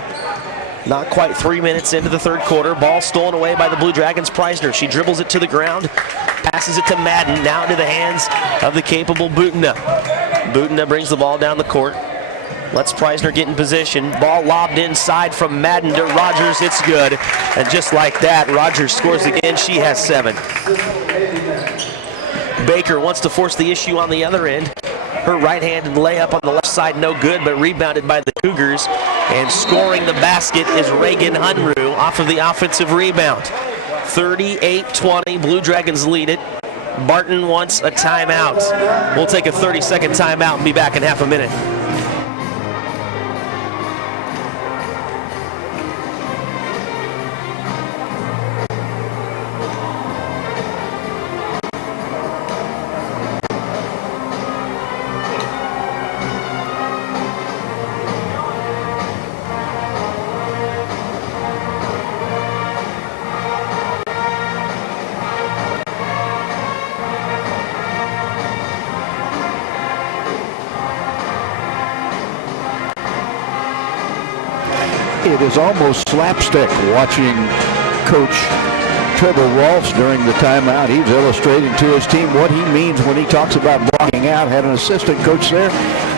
Not quite 3 minutes into the third quarter. Ball stolen away by the Blue Dragons. Preisner, she dribbles it to the ground, passes it to Madden, now into the hands of the capable Butina. Butina brings the ball down the court. Lets Preisner get in position. Ball lobbed inside from Madden to Rogers. It's good. And just like that, Rogers scores again. She has 7. Baker wants to force the issue on the other end. Her right-handed layup on the left side, no good, but rebounded by the Cougars. And scoring the basket is Reagan Unruh off of the offensive rebound. 38-20, Blue Dragons lead it. Barton wants a timeout. We'll take a 30-second timeout and be back in half a minute. It is almost slapstick watching Coach Trevor Rolfs during the timeout. He's illustrating to his team what he means when he talks about blocking out. Had an assistant coach there,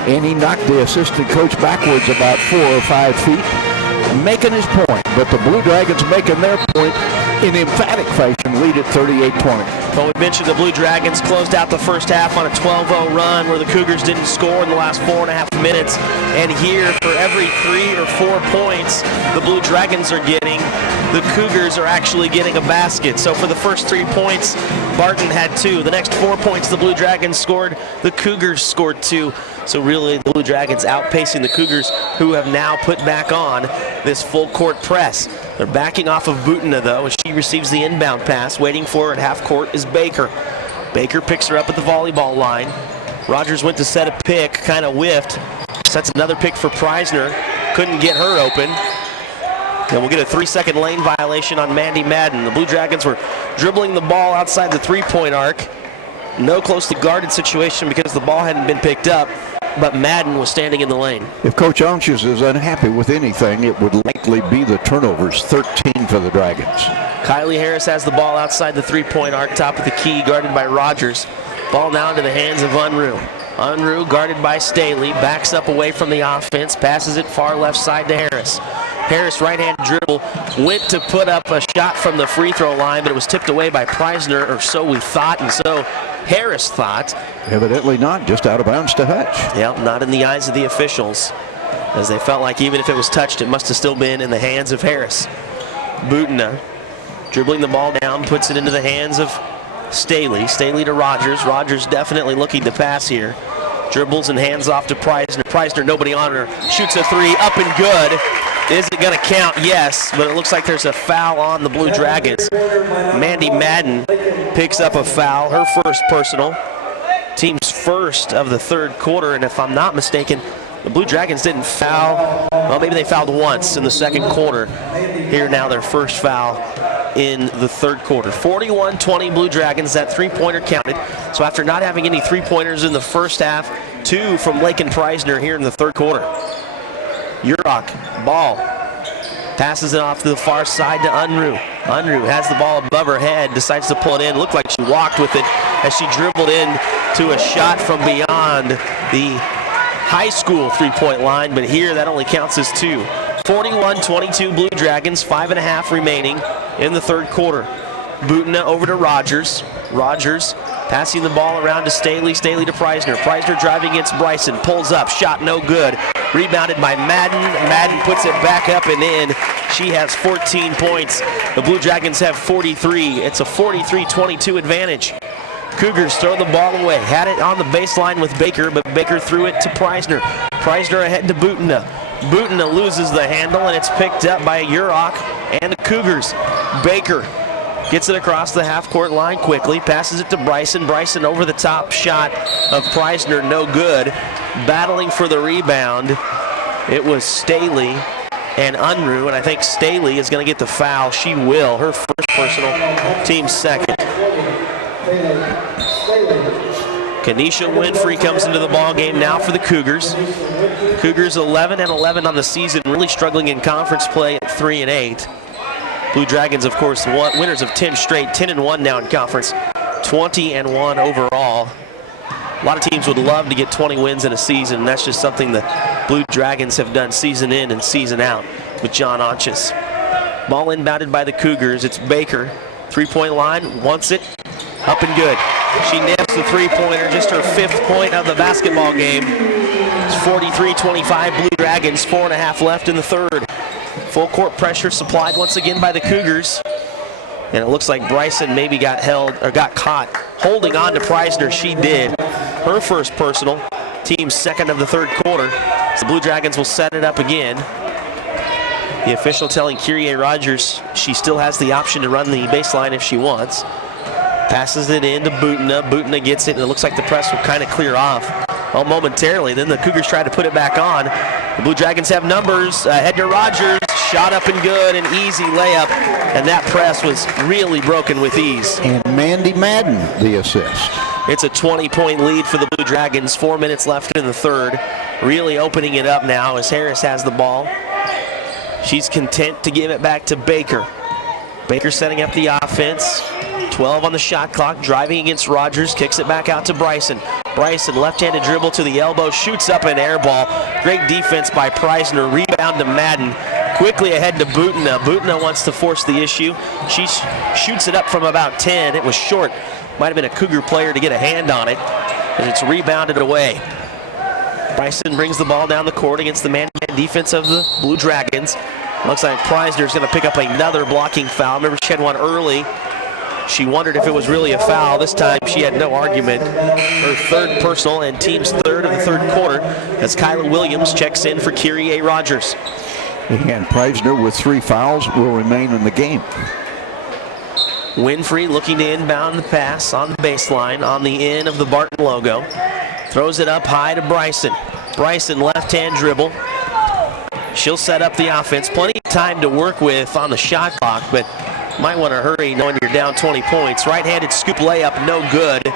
and he knocked the assistant coach backwards about 4 or 5 feet, making his point. But the Blue Dragons making their point in emphatic fashion, lead at 38-20. Well, we mentioned the Blue Dragons closed out the first half on a 12-0 run where the Cougars didn't score in the last 4.5 minutes. And here, for every 3 or 4 points the Blue Dragons are getting, the Cougars are actually getting a basket. So for the first 3 points, Barton had 2. The next 4 points the Blue Dragons scored, the Cougars scored 2. So really, the Blue Dragons outpacing the Cougars, who have now put back on this full court press. They're backing off of Butina, though, as she receives the inbound pass. Waiting for her at half court is Baker. Baker picks her up at the volleyball line. Rogers went to set a pick, kind of whiffed. Sets another pick for Preisner. Couldn't get her open. And we'll get a 3-second lane violation on Mandy Madden. The Blue Dragons were dribbling the ball outside the three-point arc. No close to guarded situation because the ball hadn't been picked up, but Madden was standing in the lane. If Coach Anches is unhappy with anything, it would likely be the turnovers. 13 for the Dragons. Kylie Harris has the ball outside the three-point arc, top of the key, guarded by Rogers. Ball now into the hands of Unruh. Unruh, guarded by Staley, backs up away from the offense, passes it far left side to Harris. Harris, right-hand dribble, went to put up a shot from the free throw line, but it was tipped away by Preisner, or so we thought, and so Harris thought. Evidently not, just out of bounds to Hutch. Yep, not in the eyes of the officials, as they felt like even if it was touched, it must have still been in the hands of Harris. Butina, dribbling the ball down, puts it into the hands of Staley. Staley to Rogers. Rogers definitely looking to pass here. Dribbles and hands off to Preisner. Preisner, nobody on her. Shoots a three, up and good. Is it going to count? Yes, but it looks like there's a foul on the Blue Dragons. Mandy Madden picks up a foul, her first personal. Team's first of the third quarter, and if I'm not mistaken, the Blue Dragons didn't foul. Well, maybe they fouled once in the second quarter. Here now their first foul in the third quarter. 41-20 Blue Dragons. That three-pointer counted. So after not having any three-pointers in the first half, 2 from Lake and Preisner here in the third quarter. Urach, ball, passes it off to the far side to Unruh. Unruh has the ball above her head, decides to pull it in. Looked like she walked with it as she dribbled in to a shot from beyond the high school three-point line, but here that only counts as 2. 41-22 Blue Dragons, 5.5 remaining in the third quarter. Butina over to Rogers. Rogers passing the ball around to Staley. Staley to Preisner. Preisner driving against Bryson. Pulls up. Shot no good. Rebounded by Madden. Madden puts it back up and in. She has 14 points. The Blue Dragons have 43. It's a 43-22 advantage. Cougars throw the ball away. Had it on the baseline with Baker, but Baker threw it to Preisner. Preisner ahead to Butina. Butina loses the handle, and it's picked up by Urach and the Cougars. Baker gets it across the half-court line quickly, passes it to Bryson. Bryson over the top shot of Preisner, no good. Battling for the rebound, it was Staley and Unruh, and I think Staley is going to get the foul. She will, her first personal, team second. Kanisha Winfrey comes into the ball game now for the Cougars. Cougars 11-11 on the season, really struggling in conference play at 3-8. Blue Dragons, of course, winners of 10 straight, 10-1 now in conference, 20-1 overall. A lot of teams would love to get 20 wins in a season, and that's just something the Blue Dragons have done season in and season out with John Anches. Ball inbounded by the Cougars. It's Baker. Three-point line, wants it, up and good. She nails the three-pointer, just her 5th point of the basketball game. It's 43-25 Blue Dragons, 4.5 left in the third. Full court pressure supplied once again by the Cougars. And it looks like Bryson maybe got caught holding on to Preisner. She did. Her first personal, team's second of the third quarter. So the Blue Dragons will set it up again. The official telling Kyrie Rogers she still has the option to run the baseline if she wants. Passes it in to Butina. Butina gets it, and it looks like the press will kind of clear off. Well, momentarily. Then the Cougars try to put it back on. The Blue Dragons have numbers. Head to Rogers. Shot up and good. An easy layup. And that press was really broken with ease. And Mandy Madden, the assist. It's a 20-point lead for the Blue Dragons. 4 minutes left in the third. Really opening it up now as Harris has the ball. She's content to give it back to Baker. Baker setting up the offense. 12 on the shot clock, driving against Rogers, kicks it back out to Bryson. Bryson, left-handed dribble to the elbow, shoots up an air ball. Great defense by Preisner, rebound to Madden. Quickly ahead to Butina. Butina wants to force the issue. She shoots it up from about 10. It was short. Might have been a Cougar player to get a hand on it, and it's rebounded away. Bryson brings the ball down the court against the man-to-man defense of the Blue Dragons. Looks like Preisner's going to pick up another blocking foul. Remember, she had one early. She wondered if it was really a foul. This time she had no argument. Her third personal and team's third of the third quarter as Kyla Williams checks in for Kyrie Rogers. And Preisner with 3 fouls will remain in the game. Winfrey looking to inbound the pass on the baseline on the in of the Barton logo. Throws it up high to Bryson. Bryson left-hand dribble. She'll set up the offense. Plenty of time to work with on the shot clock, but might want to hurry knowing you're down 20 points. Right-handed scoop layup, no good.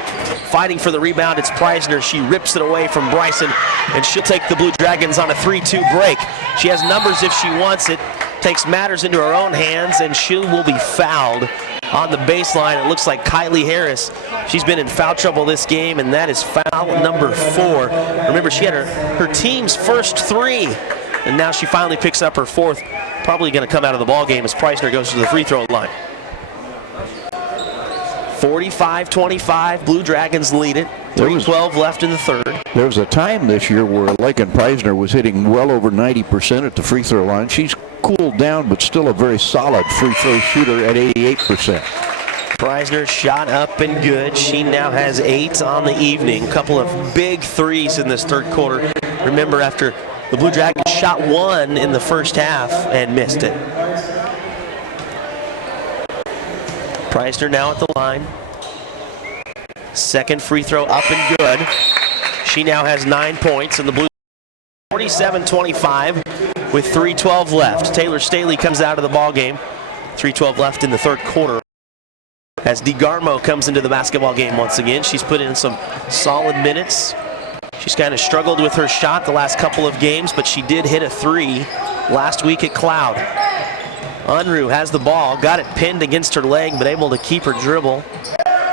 Fighting for the rebound, it's Preisner. She rips it away from Bryson, and she'll take the Blue Dragons on a 3-2 break. She has numbers if she wants it. Takes matters into her own hands, and she will be fouled on the baseline. It looks like Kylie Harris. She's been in foul trouble this game, and that is foul number 4. Remember, she had her team's first 3, and now she finally picks up her 4th. Probably going to come out of the ball game as Preisner goes to the free throw line. 45-25, Blue Dragons lead it. 3:12 left in the third. There was a time this year where Lakin Preisner was hitting well over 90% at the free throw line. She's cooled down, but still a very solid free throw shooter at 88%. Preisner shot up and good. She now has 8 on the evening. A couple of big threes in this third quarter. Remember, after the Blue Dragons shot 1 in the first half and missed it. Preisner now at the line. Second free throw up and good. She now has 9 points, and the Blue 47-25 with 3:12 left. Taylor Staley comes out of the ball game. 3:12 left in the third quarter. As DeGarmo comes into the basketball game once again, she's put in some solid minutes. She's kind of struggled with her shot the last couple of games, but she did hit a 3 last week at Cloud. Unruh has the ball, got it pinned against her leg, but able to keep her dribble.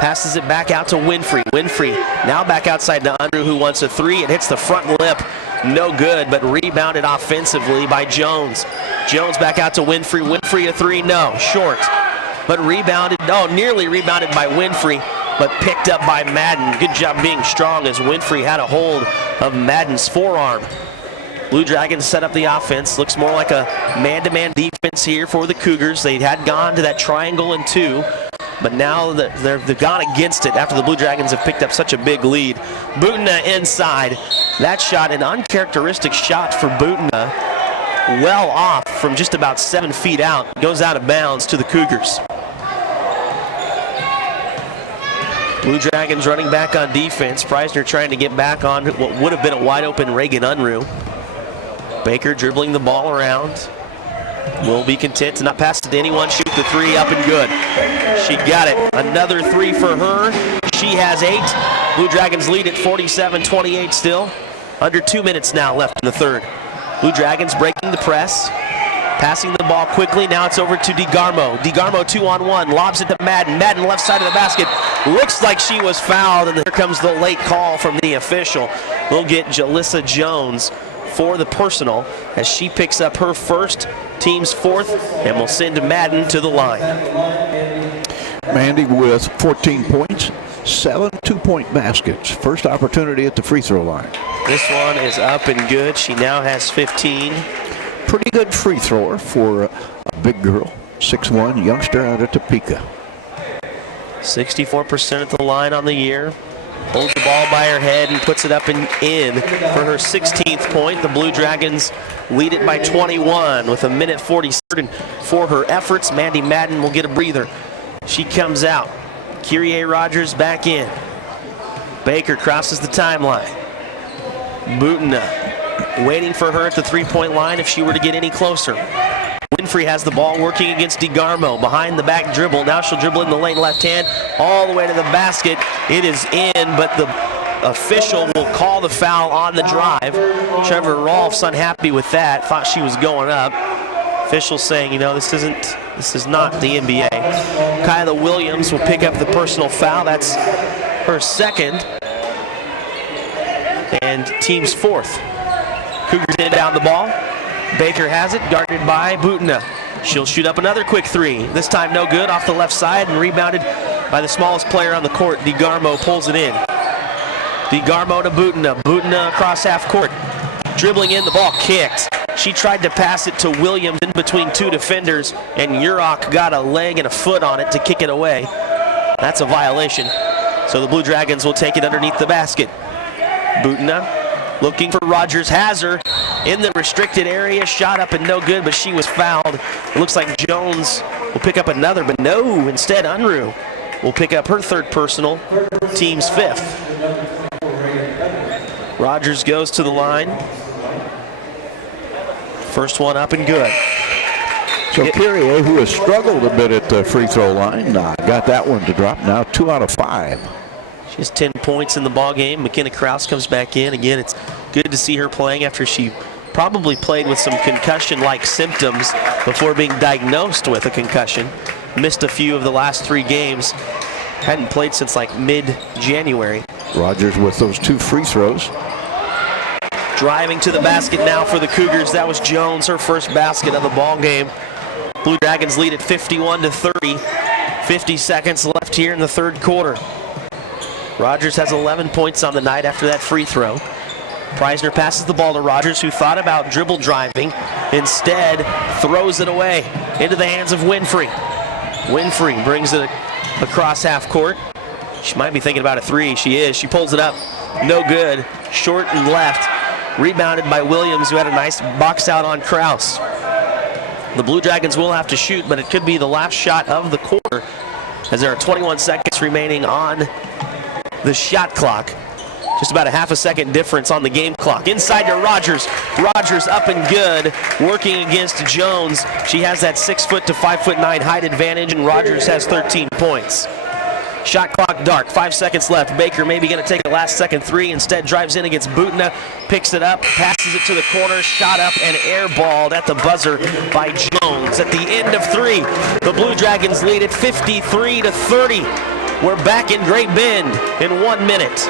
Passes it back out to Winfrey. Winfrey now back outside to Unruh, who wants a 3. It hits the front lip. No good, but rebounded offensively by Jones. Jones back out to Winfrey. Winfrey a 3, no, short. But rebounded, nearly rebounded by Winfrey, but picked up by Madden. Good job being strong as Winfrey had a hold of Madden's forearm. Blue Dragons set up the offense. Looks more like a man-to-man defense here for the Cougars. They had gone to that triangle and 2, but now they've gone against it after the Blue Dragons have picked up such a big lead. Butna inside. That shot, an uncharacteristic shot for Butna. Well off from just about 7 feet out. Goes out of bounds to the Cougars. Blue Dragons running back on defense. Preisner trying to get back on what would have been a wide-open Reagan Unruh. Baker dribbling the ball around. Will be content to not pass it to anyone. Shoot the 3 up and good. She got it. Another 3 for her. She has 8. Blue Dragons lead at 47-28 still. Under 2 minutes now left in the third. Blue Dragons breaking the press. Passing the ball quickly. Now it's over to DeGarmo. DeGarmo 2-on-1. Lobs it to Madden. Madden left side of the basket. Looks like she was fouled, and here comes the late call from the official. We'll get Jalissa Jones for the personal as she picks up her first, team's 4th, and will send Madden to the line. Mandy with 14 points, 7 two-point baskets. First opportunity at the free throw line. This one is up and good. She now has 15. Pretty good free thrower for a big girl, 6'1", youngster out of Topeka. 64% at the line on the year. Holds the ball by her head and puts it up and in for her 16th point. The Blue Dragons lead it by 21 with 1:40 for her efforts. Mandy Madden will get a breather. She comes out. Kyrie Rogers back in. Baker crosses the timeline. Butna waiting for her at the 3-point line if she were to get any closer. Winfrey has the ball working against DeGarmo. Behind the back dribble. Now she'll dribble in the lane left hand all the way to the basket. It is in, but the official will call the foul on the drive. Trevor Rolfe's unhappy with that. Thought she was going up. Official saying, this is not the NBA. Kyla Williams will pick up the personal foul. That's her 2nd and team's 4th. Cougars inbound the ball. Baker has it, guarded by Butna. She'll shoot up another quick 3. This time no good, off the left side and rebounded by the smallest player on the court. DeGarmo pulls it in. DeGarmo to Butina. Butina across half court. Dribbling in, the ball kicked. She tried to pass it to Williams in between two defenders, and Urok got a leg and a foot on it to kick it away. That's a violation. So the Blue Dragons will take it underneath the basket. Butina looking for Rogers, has her in the restricted area, shot up and no good, but she was fouled. It looks like Jones will pick up another, but no, instead Unruh will pick up her third personal, team's fifth. Rogers goes to the line. First one up and good. So Kyrie, who has struggled a bit at the free throw line, got that one to drop. Now 2 out of 5. She has 10 points in the ball game. McKenna Krause comes back in. Again, it's good to see her playing after she probably played with some concussion-like symptoms before being diagnosed with a concussion. Missed a few of the last 3 games. Hadn't played since like mid-January. Rogers with those 2 free throws. Driving to the basket now for the Cougars. That was Jones, her first basket of the ball game. Blue Dragons lead at 51-30. 50 seconds left here in the third quarter. Rogers has 11 points on the night after that free throw. Preisner passes the ball to Rogers, who thought about dribble driving. Instead, throws it away into the hands of Winfrey. Winfrey brings it across half court. She might be thinking about a 3. She is. She pulls it up. No good. Short and left. Rebounded by Williams, who had a nice box out on Krause. The Blue Dragons will have to shoot, but it could be the last shot of the quarter, as there are 21 seconds remaining on the shot clock. Just about a half a second difference on the game clock. Inside to Rogers. Rogers up and good, working against Jones. She has that 6' to 5'9" height advantage, and Rogers has 13 points. Shot clock dark, 5 seconds left. Baker maybe going to take a last second 3. Instead drives in against Butina, picks it up, passes it to the corner, shot up and airballed at the buzzer by Jones. At the end of 3, the Blue Dragons lead at 53-30. We're back in Great Bend in 1 minute.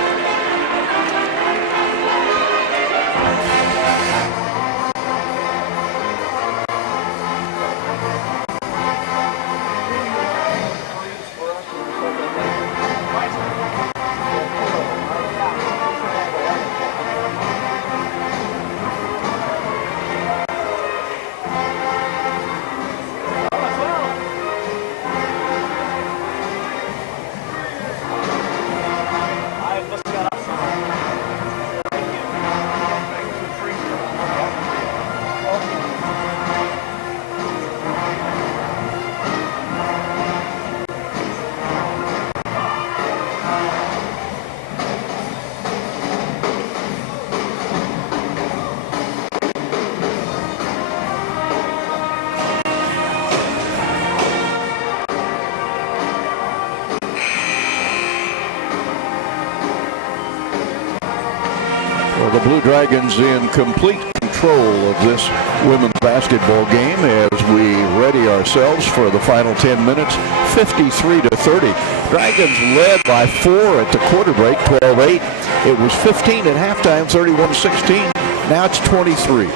The Blue Dragons in complete control of this women's basketball game as we ready ourselves for the final 10 minutes, 53-30. Dragons led by 4 at the quarter break, 12-8. It was 15 at halftime, 31-16. Now it's 23.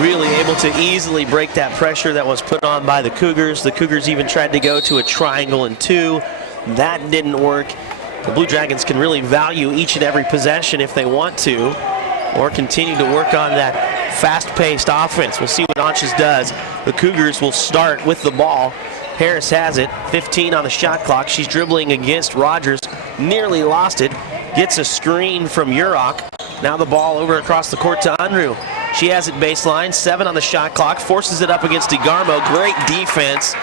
Really able to easily break that pressure that was put on by the Cougars. The Cougars even tried to go to a triangle and 2. That didn't work. The Blue Dragons can really value each and every possession if they want to, or continue to work on that fast-paced offense. We'll see what Anches does. The Cougars will start with the ball. Harris has it, 15 on the shot clock. She's dribbling against Rogers, nearly lost it. Gets a screen from Urok. Now the ball over across the court to Unruh. She has it baseline, 7 on the shot clock, forces it up against DeGarmo. Great defense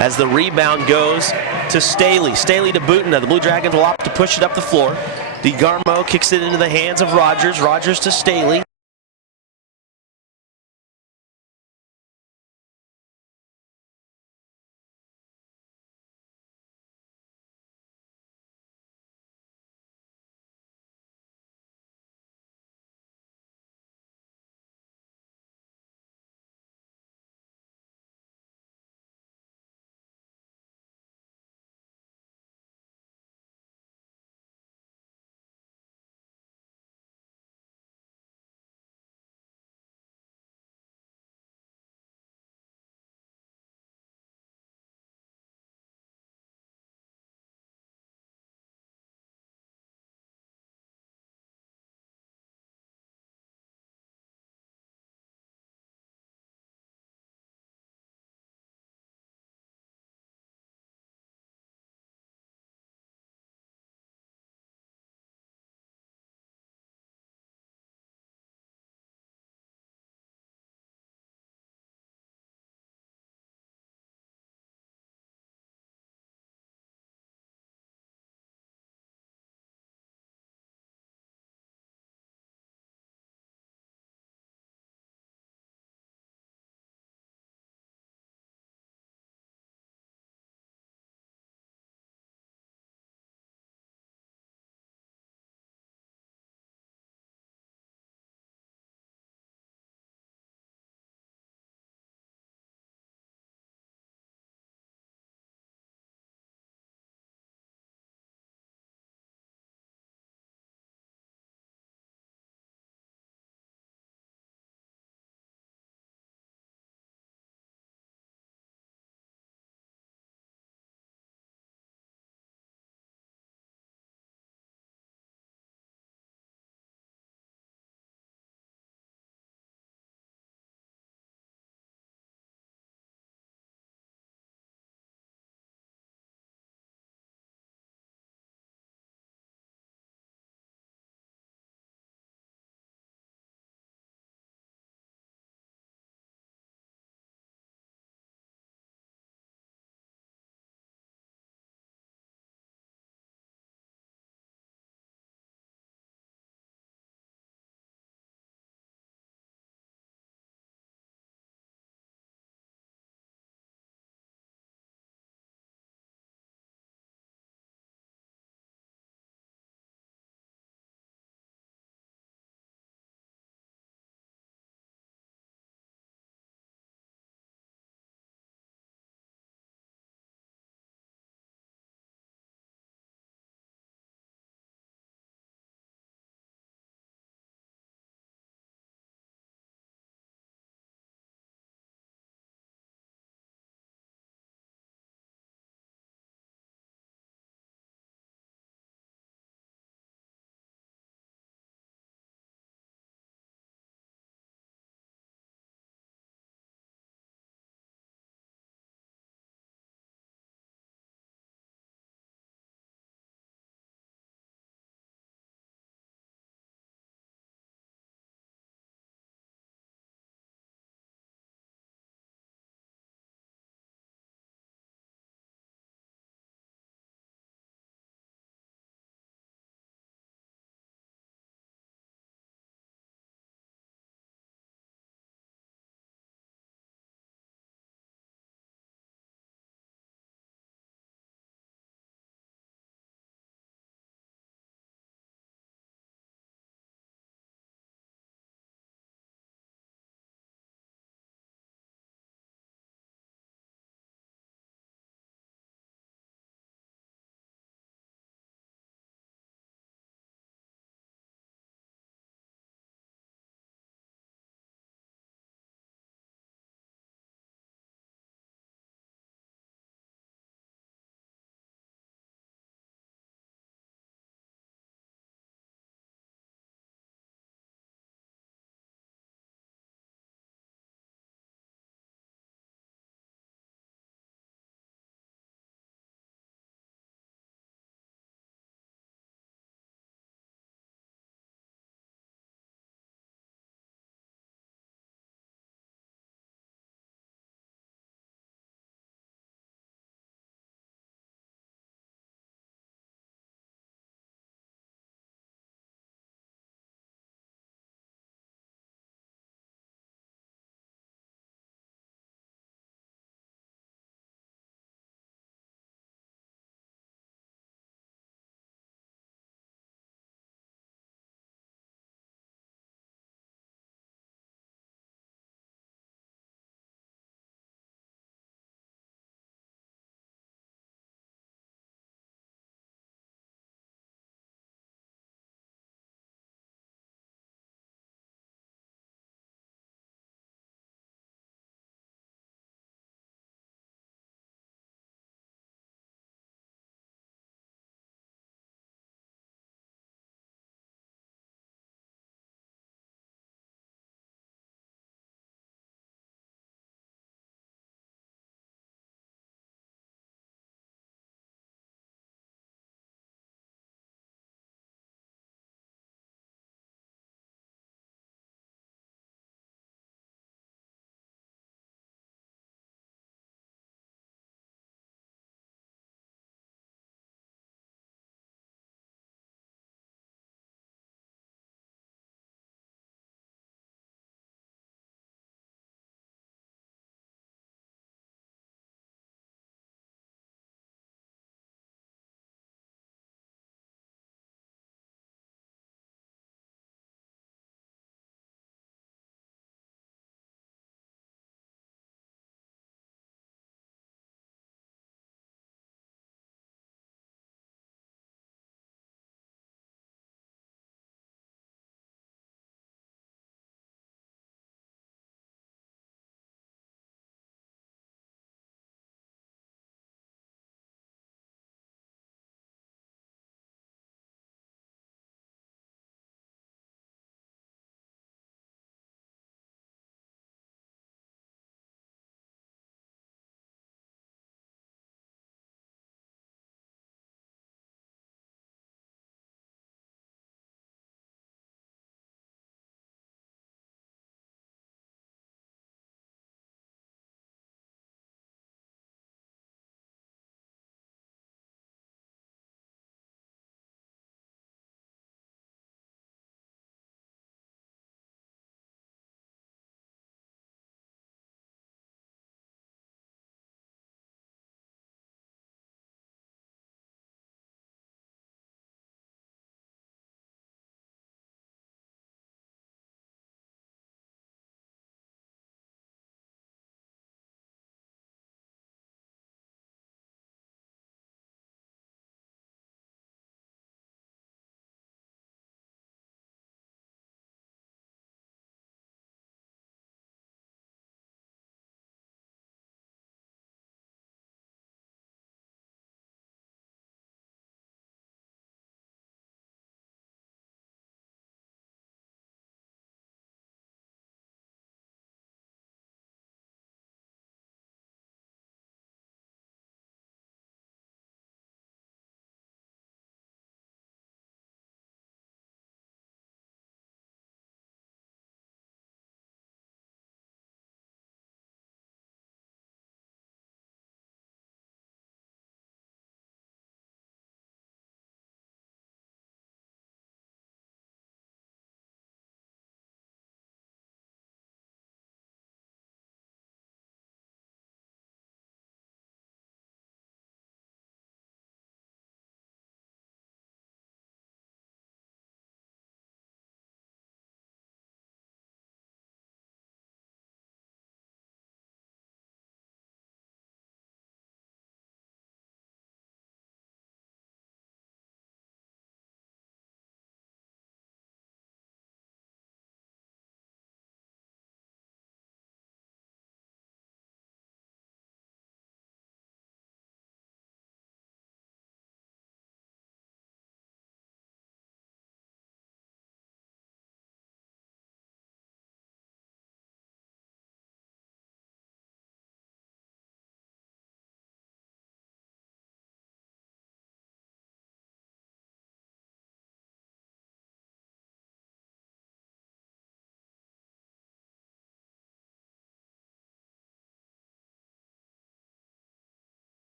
as the rebound goes to Staley. Staley to Butina. The Blue Dragons will opt to push it up the floor. DeGarmo kicks it into the hands of Rogers. Rogers to Staley.